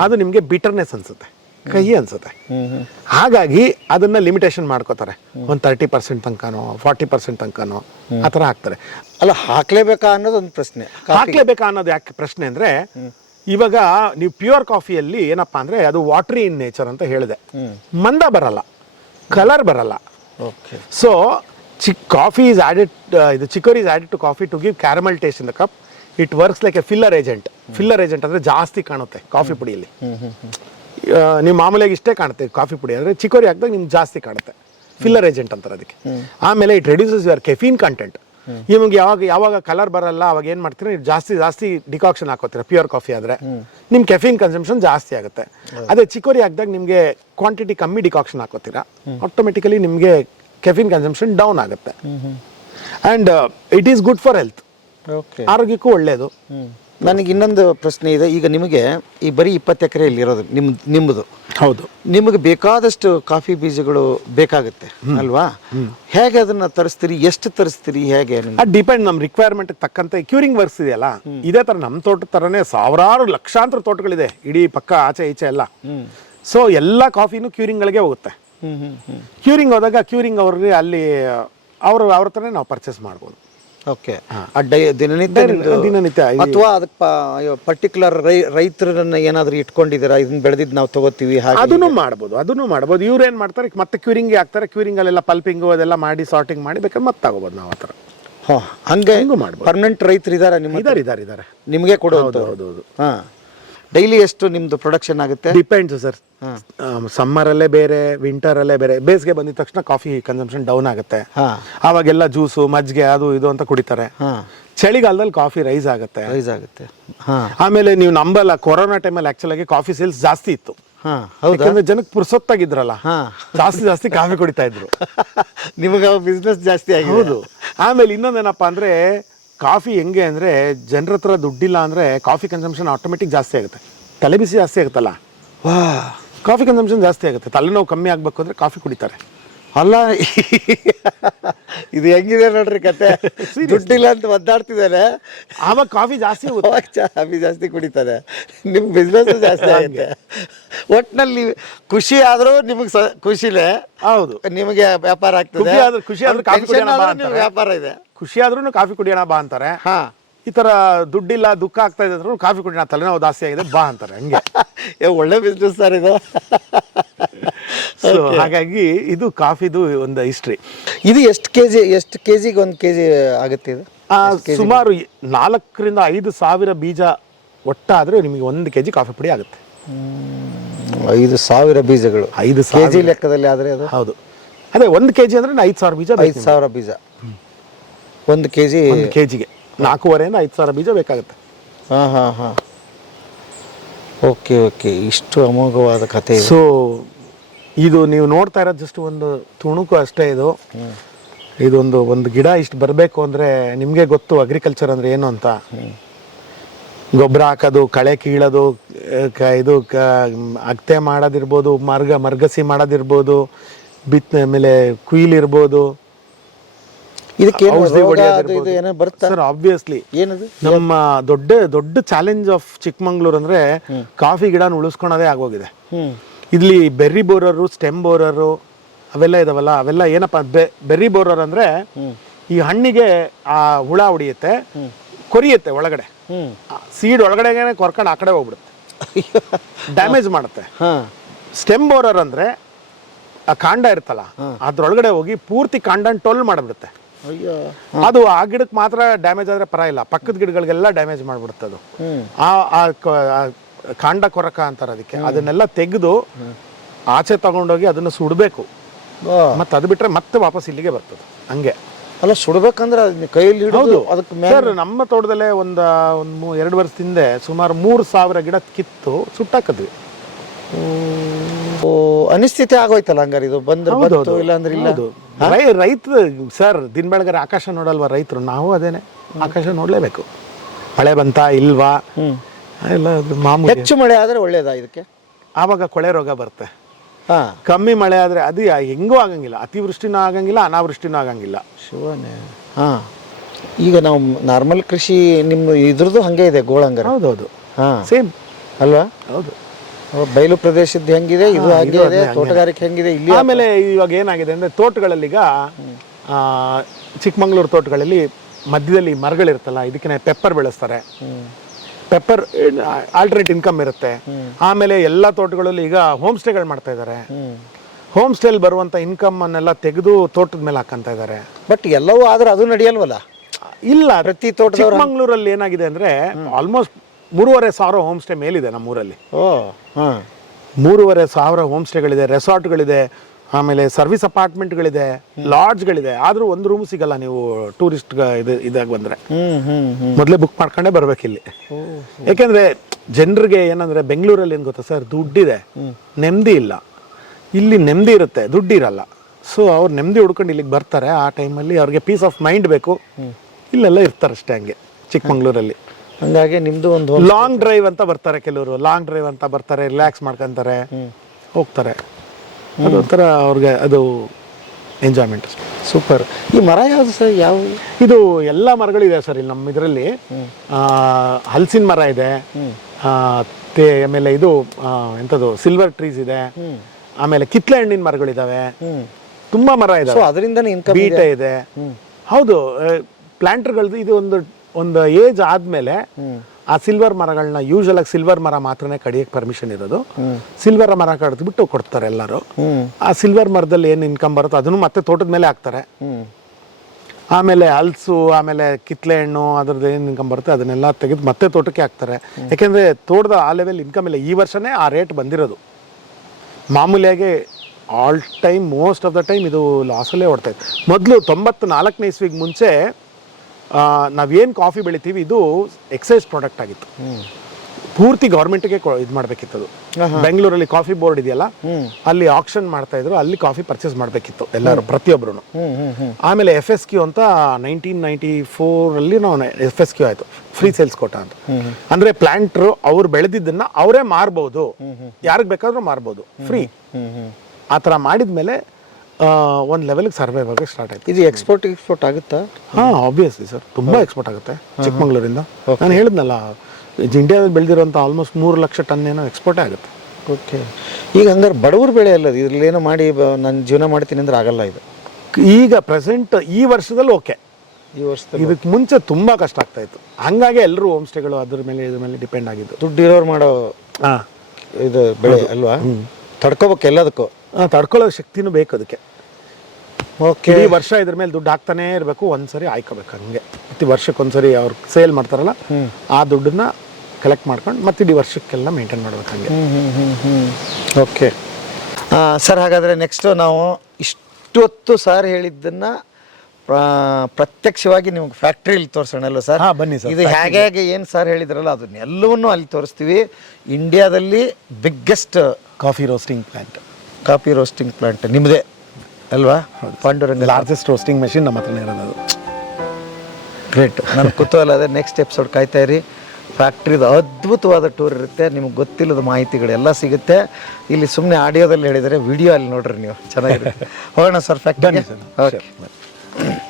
ಅದು ನಿಮ್ಗೆ ಬಿಟರ್ನೆಸ್ ಅನ್ಸುತ್ತೆ. ಕಹಿ ಅನ್ಸುತ್ತೆ. ಹಾಗಾಗಿ ಅದನ್ನ ಲಿಮಿಟೇಷನ್ ಮಾಡ್ಕೋತಾರೆ. ಒಂದು ತರ್ಟಿ ಪರ್ಸೆಂಟ್ ತನಕನೋ ಫಾರ್ಟಿ ಪರ್ಸೆಂಟ್ ತನಕನೋ ಆ ಥರ ಹಾಕ್ತಾರೆ. ಅಲ್ಲ ಹಾಕ್ಲೇಬೇಕಾ ಅನ್ನೋದು ಒಂದು ಪ್ರಶ್ನೆ. ಹಾಕ್ಲೇಬೇಕಾ ಅನ್ನೋದು ಯಾಕೆ ಪ್ರಶ್ನೆ ಅಂದ್ರೆ ಇವಾಗ ನೀವು ಪ್ಯೂರ್ ಕಾಫಿಯಲ್ಲಿ ಏನಪ್ಪಾ ಅಂದ್ರೆ ಅದು ವಾಟ್ರಿ ಇನ್ ನೇಚರ್ ಅಂತ ಹೇಳಿದೆ. ಮಂದ ಬರಲ್ಲ. ಕಲರ್ ಬರಲ್ಲ. Okay so check coffee is added ಇದು chicory is added to coffee to give caramel taste in the cup it works like a filler agent. Filler agent ಅಂದ್ರೆ ಜಾಸ್ತಿ ಕಾಣುತ್ತೆ ಕಾಫಿ ಪುಡಿಯಲ್ಲಿ. ನಿಮ್ಮ ಮಾಮೂಲಿಯಾಗಿ ಇಷ್ಟೇ ಕಾಣುತ್ತೆ ಕಾಫಿ ಪುಡಿ. ಅಂದ್ರೆ ಚಿಕೋರಿ ಹಾಕಿದಾಗ ನಿಮ್ಗೆ ಜಾಸ್ತಿ ಕಾಣುತ್ತೆ. ಫಿಲ್ಲರ್ ಏಜೆಂಟ್ ಅಂತಾರೆ ಅದಕ್ಕೆ. ಆಮೇಲೆ it reduces your caffeine content ನಿಮಗೆ ಯಾವಾಗ ಯಾವಾಗ ಕಲರ್ ಬರಲ್ಲ, ಅವಾಗ ಏನು ಮಾಡ್ತೀರಾ, ನೀವು ಜಾಸ್ತಿ ಜಾಸ್ತಿ ಡಿಕಾಕ್ಷನ್ ಹಾಕೋತೀರಾ ಪ್ಯೂರ್ ಕಾಫಿ ಆದರೆ. ನಿಮ್ಮ ಕೆಫೀನ್ ಕನ್ಸಂಪ್ಷನ್ ಜಾಸ್ತಿ ಆಗುತ್ತೆ. ಅದೇ ಚಿಕೋರಿ ಹಾಕಿದಾಗ ನಿಮಗೆ ಕ್ವಾಂಟಿಟಿ ಕಮ್ಮಿ ಡಿಕಾಕ್ಷನ್ ಹಾಕೋತೀರಾ ಆಟೋಮೆಟಿಕಲಿ ನಿಮಗೆ ಕೆಫೀನ್ ಕನ್ಸಂಪ್ಷನ್ ಡೌನ್ ಆಗುತ್ತೆ. And it is good for health ಆರೋಗ್ಯಕ್ಕೂ ಒಳ್ಳೆಯದು ನನಗೆ ಇನ್ನೊಂದು ಪ್ರಶ್ನೆ ಇದೆ. ಈಗ ನಿಮಗೆ ಈ ಬರೀ ಇಪ್ಪತ್ತು ಎಕರೆ ಇಲ್ಲಿ ಇರೋದು ನಿಮ್ ನಿಮ್ಮದು. ಹೌದು. ನಿಮಗೆ ಬೇಕಾದಷ್ಟು ಕಾಫಿ ಬೀಜಗಳು ಬೇಕಾಗುತ್ತೆ ಅಲ್ವಾ? ಹೇಗೆ ಅದನ್ನ ತರಿಸ್ತೀರಿ? ಎಷ್ಟು ತರಿಸ್ತೀರಿ? ಹೇಗೆ ಡಿಪೆಂಡ್ ನಮ್ಮ ರಿಕ್ವೈರ್ಮೆಂಟ್ ತಕ್ಕಂತೆ ಕ್ಯೂರಿಂಗ್ ವರ್ಕ್ಸ್ ಇದೆಯಲ್ಲ? ಇದೇ ತರ ನಮ್ಮ ತೋಟದ ತರನೇ ಸಾವಿರಾರು ಲಕ್ಷಾಂತರ ತೋಟಗಳಿದೆ. ಇಡೀ ಪಕ್ಕ ಆಚೆ ಈಚೆ ಎಲ್ಲ. ಸೊ ಎಲ್ಲ ಕಾಫಿನೂ ಕ್ಯೂರಿಂಗ್ಗಳಿಗೆ ಹೋಗುತ್ತೆ. ಕ್ಯೂರಿಂಗ್ ಹೋದಾಗ ಕ್ಯೂರಿಂಗ್ ಅವ್ರಿಗೆ ಅಲ್ಲಿ ಅವರು ಅವ್ರ ಹತ್ರನೇ ನಾವು ಪರ್ಚೇಸ್ ಮಾಡ್ಬೋದು. ಓಕೆ. ಅಡ್ಡ ದಿನನಿತ್ಯ ನಿಮ್ದು- ದಿನನಿತ್ಯ ಅಥವಾ ಅದಕ್ಕೆ ಪರ್ಟಿಕ್ಯುಲರ್ ರೈ ರೈತರನ್ನ ಏನಾದ್ರು ಇಟ್ಕೊಂಡಿದ್ದೀರಾ? ಇದನ್ನ ಬೆಳೆದಿದ್ದು ನಾವು ತಗೋತೀವಿ ಹಾಗೆ ಅದನ್ನು ಮಾಡ್ಬೋದು ಅದನ್ನು ಮಾಡ್ಬೋದು. ಇವ್ರು ಏನು ಮಾಡ್ತಾರೆ? ಮತ್ತೆ ಕ್ಯೂರಿಂಗ್ ಹಾಕ್ತಾರೆ. ಕ್ಯೂರಿಂಗ್ ಅಲ್ಲೆಲ್ಲ ಪಲ್ಪಿಂಗು ಅದೆಲ್ಲ ಮಾಡಿ ಸಾರ್ಟಿಂಗ್ ಮಾಡಿ ಬೇಕಾದ್ರೆ ಮತ್ತೆ ತಗೋಬೋದು ನಾವು ಆ ಥರ. ಹಾ, ಹಂಗೆ ಹೆಂಗೂ ಮಾಡ್ಬೋದು. ಪರ್ಮನೆಂಟ್ ರೈತರು ಇದಾರೆ ನಿಮ್ಮ? ಇದಾರೆ ಇದಾರೆ ಇದಾರೆ. ನಿಮಗೆ ಕೊಡೋದು ಹೌದು ಹೌದು ಹೌದು. ಹಾ. ಡೈಲಿ ಎಷ್ಟು ನಿಮ್ದು ಪ್ರೊಡಕ್ಷನ್ ಆಗುತ್ತೆ? ಡಿಪೆಂಡ್ಸ್ ಸರ್ ಸಮ್ಮರಲ್ಲೇ ಬೇರೆ ವಿಂಟರಲ್ಲೇ ಬೇರೆ. ಬೇಸಿಗೆ ಬಂದಿದ ತಕ್ಷಣ ಕಾಫಿ ಕನ್ಸಂಪ್ಷನ್ ಡೌನ್ ಆಗುತ್ತೆ. ಅವಾಗೆಲ್ಲ ಆವಾಗೆಲ್ಲ ಜ್ಯೂಸು ಮಜ್ಜಿಗೆ ಅದು ಇದು ಅಂತ ಕುಡಿತಾರೆ. ಹಾ. ಚಳಿಗಾಲದಲ್ಲಿ ಕಾಫಿ ರೈಸ್ ಆಗುತ್ತೆ. ರೈಸ್ ಆಗುತ್ತೆ. ಹಾ. ಆಮೇಲೆ ನೀವು ನಂಬಲ್ಲ ಕೊರೋನಾ ಟೈಮಲ್ಲಿ ಆಕ್ಚುಲ್ ಆಗಿ ಕಾಫಿ ಸೇಲ್ಸ್ ಜಾಸ್ತಿ ಇತ್ತು. ಯಾಕಂದ್ರೆ ಜನಕ್ಕೆ ಪುರ್ಸೊತ್ತಾಗಿದ್ರಲ್ಲ. ಹಾ. ಜಾಸ್ತಿ ಜಾಸ್ತಿ ಕಾಫಿ ಕುಡಿತಾ ಇದ್ರು. ನಿಮಗೆ ಬಿಸ್ನೆಸ್ ಜಾಸ್ತಿ ಆಗಿದೆ. ಹೌದು. ಆಮೇಲೆ ಇನ್ನೊಂದೇನಪ್ಪ ಅಂದ್ರೆ ಕಾಫಿ ಹೆಂಗೆ ಅಂದ್ರೆ ಜನರ ಹತ್ರ ದುಡ್ಡಿಲ್ಲ ಅಂದ್ರೆ ಕಾಫಿ ಕನ್ಸಂಪ್ಷನ್ ಆಟೋಮೆಟಿಕ್ ಜಾಸ್ತಿ ಆಗುತ್ತೆ. ತಲೆ ಬಿಸಿ ಜಾಸ್ತಿ ಆಗುತ್ತಲ್ಲ? ವಾ. ಕಾಫಿ ಕನ್ಸಂಪ್ಷನ್ ಜಾಸ್ತಿ ಆಗುತ್ತೆ. ತಲೆನೋವು ಕಮ್ಮಿ ಆಗಬೇಕು ಅಂದ್ರೆ ಕಾಫಿ ಕುಡಿತಾರೆ. ಅಲ್ಲ ಇದು ಹೆಂಗಿದೆ ನೋಡ್ರಿ ಕತೆ? ದುಡ್ಡಿಲ್ಲ ಅಂತ ಒದ್ದಾಡ್ತಿದ್ದಾರೆ ಆವಾಗ ಕಾಫಿ ಜಾಸ್ತಿ ಕಾಫಿ ಜಾಸ್ತಿ ಕುಡಿತಾರೆ ನಿಮ್ ಬಿಸ್ನೆಸ್ ಜಾಸ್ತಿ ಆಗುತ್ತೆ. ಒಟ್ನಲ್ಲಿ ಖುಷಿ ಆದ್ರೂ ನಿಮಗೆ ಸ ಖುಷಿನೇ. ಹೌದು. ನಿಮಗೆ ವ್ಯಾಪಾರ ಆಗ್ತದೆ. ಖುಷಿ ಆದ್ರೂ- ಖುಷಿ ಆದ್ರೂ. ವ್ಯಾಪಾರ ಇದೆ. ಖುಷಿ ಆದ್ರೂ ಕಾಫಿ ಕುಡಿಯೋಣ ಬಾ ಅಂತಾರೆ. ಹಾ. ಈ ತರ ದುಡ್ಡಿಲ್ಲ ದುಃಖ ಆಗ್ತಾ ಇದೆ ಅಂದ್ರೂ ಕಾಫಿ ಕುಡಿಯೋಣ ತಲೆನೋವು ಜಾಸ್ತಿ ಆಗಿದೆ ಬಾ ಅಂತಾರೆ ಹಂಗೆ. ಏ ಒಳ್ಳೆ ಬಿಸ್ನೆಸ್ ಸರ್ ಇದು. ಸೊ ಹಾಗಾಗಿ ಇದು ಕಾಫಿದು ಒಂದು ಹಿಸ್ಟ್ರಿ ಇದು ಎಷ್ಟು ಕೆ ಜಿ ಎಷ್ಟು ಕೆ ಜಿಗೆ ಒಂದು ಕೆ ಜಿ ಆಗುತ್ತೆ ಇದು? ಸುಮಾರು ನಾಲ್ಕರಿಂದ ಐದು ಸಾವಿರ ಬೀಜ ಒಟ್ಟಾದ್ರೆ ನಿಮಗೆ ಒಂದು ಕೆಜಿ ಕಾಫಿ ಪುಡಿ ಆಗುತ್ತೆ. ಐದು ಸಾವಿರ ಬೀಜಗಳು. ಐದು ಕೆ ಜಿ ಲೆಕ್ಕದಲ್ಲಿ ಆದರೆ ಅದು? ಹೌದು. ಅದೇ ಒಂದು ಕೆಜಿ ಅಂದ್ರೆ ಐದು ಸಾವಿರ ಬೀಜ ಐದು ಸಾವಿರ ಬೀಜ. ಒಂದು ಕೆಜಿ ಕೆ ಕೆಜಿಗೆ. ನಾಲ್ಕೂವರೆಯಿಂದ ಐದು ಸಾವಿರ ಬೀಜ ಬೇಕಾಗುತ್ತೆ. ಹಾಂ ಹಾಂ ಹಾಂ. Okay okay. ಇಷ್ಟು ಅಮೋಘವಾದ ಕತೆ ಇದೆ. ಸೊ ಇದು ನೀವು ನೋಡ್ತಾ ಇರೋದು ಜಸ್ಟ್ ಒಂದು ತುಣುಕು ಅಷ್ಟೇ ಇದು. ಇದೊಂದು ಒಂದು ಗಿಡ ಇಷ್ಟು ಬರಬೇಕು ಅಂದರೆ ನಿಮಗೆ ಗೊತ್ತು ಅಗ್ರಿಕಲ್ಚರ್ ಅಂದರೆ ಏನು ಅಂತ. ಗೊಬ್ಬರ ಹಾಕೋದು ಕಳೆ ಕೀಳೋದು ಆ, ಕ ಇದು ಕ ಅಗತೆ ಮಾಡೋದಿರ್ಬೋದು ಮರ್ಗ ಮರ್ಗಸಿ ಮಾಡೋದಿರ್ಬೋದು ಬಿತ್ ಆಮೇಲೆ ಕುಯ್ಲಿರ್ಬೋದು ಇದಕ್ಕೆ ಔಷಧಿ ಏನೋ ಬರುತ್ತಾ ಸರ್ ಆಬ್ವಿಯಸ್ಲಿ ಏನದು? ನಮ್ಮ ದೊಡ್ಡ ದೊಡ್ಡ ಚಾಲೆಂಜ್ ಆಫ್ ಚಿಕ್ಕಮಂಗ್ಳೂರ್ ಅಂದ್ರೆ ಕಾಫಿ ಗಿಡನ ಉಳಿಸ್ಕೊಳೋದೇ ಆಗೋಗಿದೆ. ಇಲ್ಲಿ ಬೆರ್ರಿ ಬೋರರು ಸ್ಟೆಮ್ ಬೋರರು ಅವೆಲ್ಲ ಇದಾವಲ್ಲ ಅವೆಲ್ಲ ಏನಪ್ಪ ಬೆರ್ರಿ ಬೋರರ್ ಅಂದ್ರೆ ಈ ಹಣ್ಣಿಗೆ ಆ ಹುಳ ಹೊಡಿಯುತ್ತೆ ಕೊರಿಯುತ್ತೆ ಒಳಗಡೆ. ಸೀಡ್ ಒಳಗಡೆಗೆ ಕೊರ್ಕೊಂಡು ಆ ಕಡೆ ಹೋಗ್ಬಿಡುತ್ತೆ. ಡ್ಯಾಮೇಜ್ ಮಾಡುತ್ತೆ. ಹಾ. ಸ್ಟೆಮ್ ಬೋರರ್ ಅಂದ್ರೆ ಆ ಕಾಂಡ ಇರುತ್ತಲ್ಲ ಅದ್ರೊಳಗಡೆ ಹೋಗಿ ಪೂರ್ತಿ ಕಾಂಡನ್ ಟೊಲ್ ಮಾಡಿಬಿಡುತ್ತೆ. ಅದು ಆ ಗಿಡಕ್ಕೆ ಮಾತ್ರ ಡ್ಯಾಮೇಜ್ ಆದ್ರೆ ಇಲ್ಲ. ಪಕ್ಕದ ಗಿಡಗಳಿಗೆಲ್ಲ ಡ್ಯಾಮೇಜ್ ಮಾಡಿಬಿಡುತ್ತೆ ಅದು. ಆ ಕಾಂಡ ಕೊರಕ ಅಂತಾರೆ ಅದಕ್ಕೆ. ಅದನ್ನೆಲ್ಲ ತೆಗೆದು ಆಚೆ ತಗೊಂಡೋಗಿ ಅದನ್ನ ಸುಡಬೇಕು. ಮತ್ತೆ ಅದು ಬಿಟ್ರೆ ಮತ್ತೆ ವಾಪಸ್ ಇಲ್ಲಿಗೆ ಬರ್ತದೆ. ಹಂಗೆ. ಅಲ್ಲ ಸುಡ್ಬೇಕಂದ್ರೆ ಕೈಯಲ್ಲಿ ಹಿಡಿದು ಅದಕ್ಕೆ ಸರ್ ನಮ್ಮ ತೋಟದಲ್ಲೇ ಒಂದು ಒಂದು ಎರಡು ವರ್ಷದ ಹಿಂದೆ ಸುಮಾರು ಮೂರು ಸಾವಿರ ಗಿಡ ಕಿತ್ತು ಸುಟ್ಟಾಕದ್ವಿ. ಅನಿಸ್ಥಿತಿ ಆಗೋಯ್ತಲ್ಲ ಹಂಗಾರೆ ಇದು? ಬಂದ್ರೆ ಇಲ್ಲ ಅಂದ್ರೆ ಇಲ್ಲ? ಹೌದು. ರೈ ರೈತ ಸರ್ ದಿನ ಬೆಳಗಾರೆ ಆಕಾಶ ನೋಡಲ್ವಾ ರೈತರು? ನಾವು ಅದೇನೆ. ಆಕಾಶ ನೋಡಲೇಬೇಕು. ಮಳೆ ಬಂತಾ ಇಲ್ವಾ? ಎಲ್ಲ ಅದು ಮಾಮೂಲಿ. ಹೆಚ್ಚು ಮಳೆ ಆದರೆ ಒಳ್ಳೇದಾ ಇದಕ್ಕೆ? ಆವಾಗ ಕೊಳೆ ರೋಗ ಬರುತ್ತೆ. ಹಾಂ. ಕಮ್ಮಿ ಮಳೆ ಆದರೆ ಅದು ಯಾ- ಹೆಂಗೂ ಆಗಂಗಿಲ್ಲ. ಅತಿವೃಷ್ಟಿನೂ ಆಗಂಗಿಲ್ಲ ಅನಾವೃಷ್ಟಿನೂ ಆಗಂಗಿಲ್ಲ. ಶಿವನೇ. ಹಾಂ. ಈಗ ನಾವು ನಾರ್ಮಲ್ ಕೃಷಿ ನಿಮ್ಮ ಇದ್ರದ್ದು ಹಂಗೆ ಇದೆ ಗೋಳಂಗರ. ಹೌದೌದು. ಹಾಂ. ಸೇಮ್ ಅಲ್ವಾ? ಹೌದು. ಬಯಲು ಪ್ರದೇಶದ್ದು ಹೆಂಗಿದೆ ಇದು ಹಾಗೆ ಇದೆ ತೋಟಗಾರಿಕೆ ಹೆಂಗಿದೆ ಇಲ್ಲಿ ಆಮೇಲೆ ಇವಾಗ ಏನಾಗಿದೆ ಅಂದ್ರೆ ತೋಟಗಳಲ್ಲಿ ಈಗ ಆ, ಚಿಕ್ಕಮಂಗ್ಳೂರು ತೋಟಗಳಲ್ಲಿ ಮಧ್ಯದಲ್ಲಿ ಮರಗಳಿರುತ್ತಲ್ಲ ಇದಕ್ಕೆ ಪೆಪ್ಪರ್ ಬೆಳೆಸ್ತಾರೆ. ಪೆಪ್ಪರ್ ಆಲ್ಟರ್ನೇಟ್ ಇನ್ಕಮ್ ಇರುತ್ತೆ. ಆಮೇಲೆ ಎಲ್ಲ ತೋಟಗಳಲ್ಲಿ ಈಗ ಹೋಮ್ ಸ್ಟೇಗಳು ಮಾಡ್ತಾ ಇದ್ದಾರೆ. ಹೋಮ್ ಸ್ಟೇಲ್ ಬರುವಂತ ಇನ್ಕಮ್ ಅನ್ನೆಲ್ಲ ತೆಗೆದು ತೋಟದ ಮೇಲೆ ಹಾಕಂತ ಇದ್ದಾರೆ. ಬಟ್ ಎಲ್ಲವೂ ಆದ್ರೆ ಅದು ನಡೆಯಲ್ವಲ್ಲ? ಇಲ್ಲ. ಪ್ರತಿ ತೋಟ ಚಿಕ್ಕಮಂಗ್ಳೂರಲ್ಲಿ ಏನಾಗಿದೆ ಅಂದ್ರೆ ಆಲ್ಮೋಸ್ಟ್ ಮೂರುವರೆ ಸಾವಿರ ಹೋಮ್ ಸ್ಟೇ ಮೇಲಿದೆ ನಮ್ಮೂರಲ್ಲಿ. ಓ ಹಾ. ಮೂರುವರೆ ಸಾವಿರ ಹೋಮ್ ಸ್ಟೇಗಳಿದೆ ರೆಸಾರ್ಟ್ಗಳಿದೆ ಆಮೇಲೆ ಸರ್ವಿಸ್ ಅಪಾರ್ಟ್ಮೆಂಟ್ಗಳಿದೆ ಲಾಡ್ಜ್ಗಳಿದೆ. ಆದರೂ ಒಂದು ರೂಮ್ ಸಿಗಲ್ಲ ನೀವು ಟೂರಿಸ್ಟ್ ಇದು ಇದಾಗ ಬಂದ್ರೆ. ಮೊದಲೇ ಬುಕ್ ಮಾಡ್ಕೊಂಡೇ ಬರ್ಬೇಕಿಲ್ಲಿ. ಯಾಕೆಂದ್ರೆ ಜನರಿಗೆ ಏನಂದ್ರೆ ಬೆಂಗಳೂರಲ್ಲಿ ಏನು ಗೊತ್ತಾ ಸರ್? ದುಡ್ಡಿದೆ. ನೆಮ್ಮದಿ ಇಲ್ಲ. ಇಲ್ಲಿ ನೆಮ್ಮದಿ ಇರುತ್ತೆ ದುಡ್ಡು ಇರಲ್ಲ ಸೊ ಅವ್ರು ನೆಮ್ಮದಿ ಹುಡ್ಕೊಂಡು ಇಲ್ಲಿಗೆ ಬರ್ತಾರೆ. ಆ ಟೈಮಲ್ಲಿ ಅವ್ರಿಗೆ ಪೀಸ್ ಆಫ್ ಮೈಂಡ್ ಬೇಕು. ಇಲ್ಲೆಲ್ಲ ಇರ್ತಾರೆ ಅಷ್ಟೇ ಹಂಗೆ ಚಿಕ್ಕಮಂಗ್ಳೂರಲ್ಲಿ. ಹಂಗಾಗಿ ನಿಮ್ದು ಒಂದು ಲಾಂಗ್ ಡ್ರೈವ್ ಅಂತ ಬರ್ತಾರೆ ಕೆಲವರು. ಲಾಂಗ್ ಡ್ರೈವ್ ಅಂತ ಬರ್ತಾರೆ ರಿಲ್ಯಾಕ್ಸ್ ಮಾಡ್ಕೊಂತಾರೆ. ಹೋಗ್ತಾರೆ. ಅದೊಂಥರ ಅವ್ರಿಗೆ ಅದು ಎಂಜಾಯ್ಮೆಂಟ್ ಸೂಪರ್ ಈ ಮರ ಯಾವುದು ಸರ್? ಯಾವ ಇದು ಎಲ್ಲ ಮರಗಳಿದೆ ಸರ್ ಇಲ್ಲಿ ನಮ್ಮ ಇದರಲ್ಲಿ. ಹಲಸಿನ ಮರ ಇದೆ. ಆಮೇಲೆ ಇದು ಎಂಥದ್ದು ಸಿಲ್ವರ್ ಟ್ರೀಸ್ ಇದೆ. ಆಮೇಲೆ ಕಿತ್ಲೆ ಹಣ್ಣಿನ ಮರಗಳಿದಾವೆ. ತುಂಬಾ ಮರ ಇದೆ ಅದರಿಂದ ಬೀಟ ಇದೆ. ಹೌದು ಪ್ಲಾಂಟರ್ಗಳದ್ದು ಇದು ಒಂದು ಒಂದು ಏಜ್ ಆದ್ಮೇಲೆ ಆ ಸಿಲ್ವರ್ ಮರಗಳನ್ನ ಯೂಶಲ್ ಆಗಿ ಸಿಲ್ವರ್ ಮರ ಮಾತ್ರನೇ ಕಡಿಯಕ್ಕೆ ಪರ್ಮಿಷನ್ ಇರೋದು. ಸಿಲ್ವರ್ ಮರ ಕಡಿದ್ಬಿಟ್ಟು ಕೊಡ್ತಾರೆ ಎಲ್ಲರೂ. ಆ ಸಿಲ್ವರ್ ಮರದಲ್ಲಿ ಏನು ಇನ್ಕಮ್ ಬರುತ್ತೋ ಅದನ್ನು ಮತ್ತೆ ತೋಟದ ಮೇಲೆ ಹಾಕ್ತಾರೆ. ಆಮೇಲೆ ಹಲ್ಸು ಆಮೇಲೆ ಕಿತ್ಲೆ ಹಣ್ಣು ಅದ್ರದ್ದು ಏನು ಇನ್ಕಮ್ ಬರುತ್ತೆ ಅದನ್ನೆಲ್ಲ ತೆಗೆದು ಮತ್ತೆ ತೋಟಕ್ಕೆ ಹಾಕ್ತಾರೆ. ಯಾಕೆಂದರೆ ತೋಟದ ಆ ಲೆವೆಲ್ ಇನ್ಕಮ್ ಇಲ್ಲ. ಈ ವರ್ಷನೇ ಆ ರೇಟ್ ಬಂದಿರೋದು. ಮಾಮೂಲಿಯಾಗಿ all time most of the time ಇದು ಲಾಸಲ್ಲೇ ಓಡ್ತಾ ಇತ್ತು. ಮೊದಲು ತೊಂಬತ್ತು ನಾಲ್ಕನೇ ಇಸ್ವಿಗೆ ಮುಂಚೆ ನಾವೇನು ಕಾಫಿ ಬೆಳಿತೀವಿ ಇದು ಎಕ್ಸೈಸ್ ಪ್ರಾಡಕ್ಟ್ ಆಗಿತ್ತು. ಪೂರ್ತಿ ಗೌರ್ಮೆಂಟ್ಗೆ ಇದು ಮಾಡಬೇಕಿತ್ತು ಅದು ಬೆಂಗಳೂರಲ್ಲಿ ಕಾಫಿ ಬೋರ್ಡ್ ಇದೆಯಲ್ಲ ಅಲ್ಲಿ ಆಕ್ಷನ್ ಮಾಡ್ತಾ ಇದ್ರು ಅಲ್ಲಿ ಕಾಫಿ ಪರ್ಚೇಸ್ ಮಾಡಬೇಕಿತ್ತು ಎಲ್ಲರೂ ಪ್ರತಿಯೊಬ್ಬರು ಆಮೇಲೆ ಎಫ್ ಎಸ್ ಕ್ಯೂ ಅಂತ ನೈನ್ಟೀನ್ ನೈಂಟಿ ಫೋರಲ್ಲಿ ನಾವು ಎಫ್ ಎಸ್ ಕ್ಯೂ ಆಯಿತು. ಫ್ರೀ ಸೇಲ್ಸ್ ಕೋಟ ಅಂತ. ಅಂದರೆ ಪ್ಲಾಂಟ್ರು ಅವ್ರು ಬೆಳೆದಿದ್ದನ್ನ ಅವರೇ ಮಾರ್ಬೋದು. ಯಾರಿಗೆ ಬೇಕಾದ್ರೂ ಮಾರ್ಬೋದು. ಫ್ರೀ ಆ ಥರ ಮಾಡಿದ್ಮೇಲೆ ಒಂದು ಲೆವೆಲ್ಗೆ ಸರ್ವೈವ್ ಆಗಿ ಸ್ಟಾರ್ಟ್ ಆಯ್ತು. ಇದು ಎಕ್ಸ್ಪೋರ್ಟ್ ಎಕ್ಸ್ಪೋರ್ಟ್ ಆಗುತ್ತಾ? ಹಾಂ ಆಬ್ವಿಯಸ್ಲಿ ಸರ್ ತುಂಬ ಎಕ್ಸ್ಪೋರ್ಟ್ ಆಗುತ್ತೆ ಚಿಕ್ಕಮಂಗ್ಳೂರಿಂದ. ನಾನು ಹೇಳಿದ್ನಲ್ಲ ಇಂಡಿಯಾದಲ್ಲಿ ಬೆಳೆದಿರೋಂಥ ಆಲ್ಮೋಸ್ಟ್ ಮೂರು ಲಕ್ಷ ಟನ್ ಏನೋ ಎಕ್ಸ್ಪೋರ್ಟ್ ಆಗುತ್ತೆ. ಓಕೆ ಈಗ ಹಂಗಾರೆ ಬಡವ್ರ ಬೆಳೆ ಅಲ್ಲ ಇದು. ಇದ್ರಲ್ಲಿ ಏನೋ ಮಾಡಿ ನಾನು ಜೀವನ ಮಾಡ್ತೀನಿ ಅಂದ್ರೆ ಆಗಲ್ಲ ಇದು. ಈಗ ಪ್ರೆಸೆಂಟ್ ಈ ವರ್ಷದಲ್ಲಿ ಓಕೆ ಈ ವರ್ಷದಲ್ಲಿ ಇದಕ್ಕೆ ಮುಂಚೆ ತುಂಬಾ ಕಷ್ಟ ಆಗ್ತಾ ಇತ್ತು. ಹಂಗಾಗಿ ಎಲ್ಲರೂ ಹೋಮ್ ಸ್ಟೇಗಳು ಅದ್ರ ಮೇಲೆ ಇದ್ರ ಮೇಲೆ ಡಿಪೆಂಡ್ ಆಗಿದ್ದು. ದುಡ್ಡು ಇರೋರು ಮಾಡೋ ಹಾಂ. ಇದು ಬೆಳೆ ಅಲ್ವಾ? ತಡ್ಕೋಬೇಕು ಎಲ್ಲದಕ್ಕೂ. ತಡ್ಕೊಳ್ಳೋ ಶಕ್ತಿನೂ ಬೇಕು ಅದಕ್ಕೆ. ಓಕೆ ಇಡೀ ವರ್ಷ ಇದ್ರ ಮೇಲೆ ದುಡ್ಡು ಹಾಕ್ತಾನೆ ಇರಬೇಕು. ಒಂದ್ಸರಿ ಆಯ್ಕೋಬೇಕು ಹಂಗೆ. ಪ್ರತಿ ವರ್ಷಕ್ಕೆ ಒಂದ್ಸರಿ ಅವ್ರು ಸೇಲ್ ಮಾಡ್ತಾರಲ್ಲ ಆ ದುಡ್ಡನ್ನ ಕಲೆಕ್ಟ್ ಮಾಡ್ಕೊಂಡು ಮತ್ತೆ ಇಡೀ ವರ್ಷಕ್ಕೆಲ್ಲ ಮೇಂಟೈನ್ ಮಾಡ್ಬೇಕು ಹಂಗೆ. ಓಕೆ ಸರ್ ಹಾಗಾದರೆ ನೆಕ್ಸ್ಟು ನಾವು ಇಷ್ಟೊತ್ತು ಸರ್ ಹೇಳಿದ್ದನ್ನು ಪ್ರತ್ಯಕ್ಷವಾಗಿ ನಿಮ್ಗೆ ಫ್ಯಾಕ್ಟ್ರಿಯಲ್ಲಿ ತೋರಿಸೋಣ ಅಲ್ವಾ ಸರ್ ಹಾ, ಬನ್ನಿ ಸರ್ ಇದು ಹೇಗೆ ಹೇಗೆ ಏನು ಸರ್ ಹೇಳಿದ್ರಲ್ಲ ಅದನ್ನೆಲ್ಲವನ್ನೂ ಅಲ್ಲಿ ತೋರಿಸ್ತೀವಿ. ಇಂಡಿಯಾದಲ್ಲಿ biggest coffee roasting plant coffee roasting plant ನಿಮ್ಮದೇ ಅಲ್ವಾ? ಪಾಂಡುರಂಗ ಲಾರ್ಜೆಸ್ಟ್ ರೋಸ್ಟಿಂಗ್ ಮೆಷಿನ್ ನಮ್ಮ ಹತ್ರನೇ ಇರೋದು ಅದು. ಗ್ರೇಟ್ ನನ್ನ ಕುತೂಹಲ ಅದೇ ನೆಕ್ಸ್ಟ್ ಎಪಿಸೋಡ್ ಕಾಯ್ತಾ ಇರಿ. ಫ್ಯಾಕ್ಟ್ರಿದು ಅದ್ಭುತವಾದ ಟೂರ್ ಇರುತ್ತೆ. ನಿಮ್ಗೆ ಗೊತ್ತಿಲ್ಲದ ಮಾಹಿತಿಗಳೆಲ್ಲ ಸಿಗುತ್ತೆ. ಇಲ್ಲಿ ಸುಮ್ಮನೆ ಆಡಿಯೋದಲ್ಲಿ ಹೇಳಿದರೆ ವಿಡಿಯೋ ಅಲ್ಲಿ ನೋಡ್ರಿ ನೀವು. ಚೆನ್ನಾಗಿರುತ್ತೆ. ಹೋಗೋಣ ಸರ್. ಫ್ಯಾಕ್ಟ್ರಿ. ಓಕೆ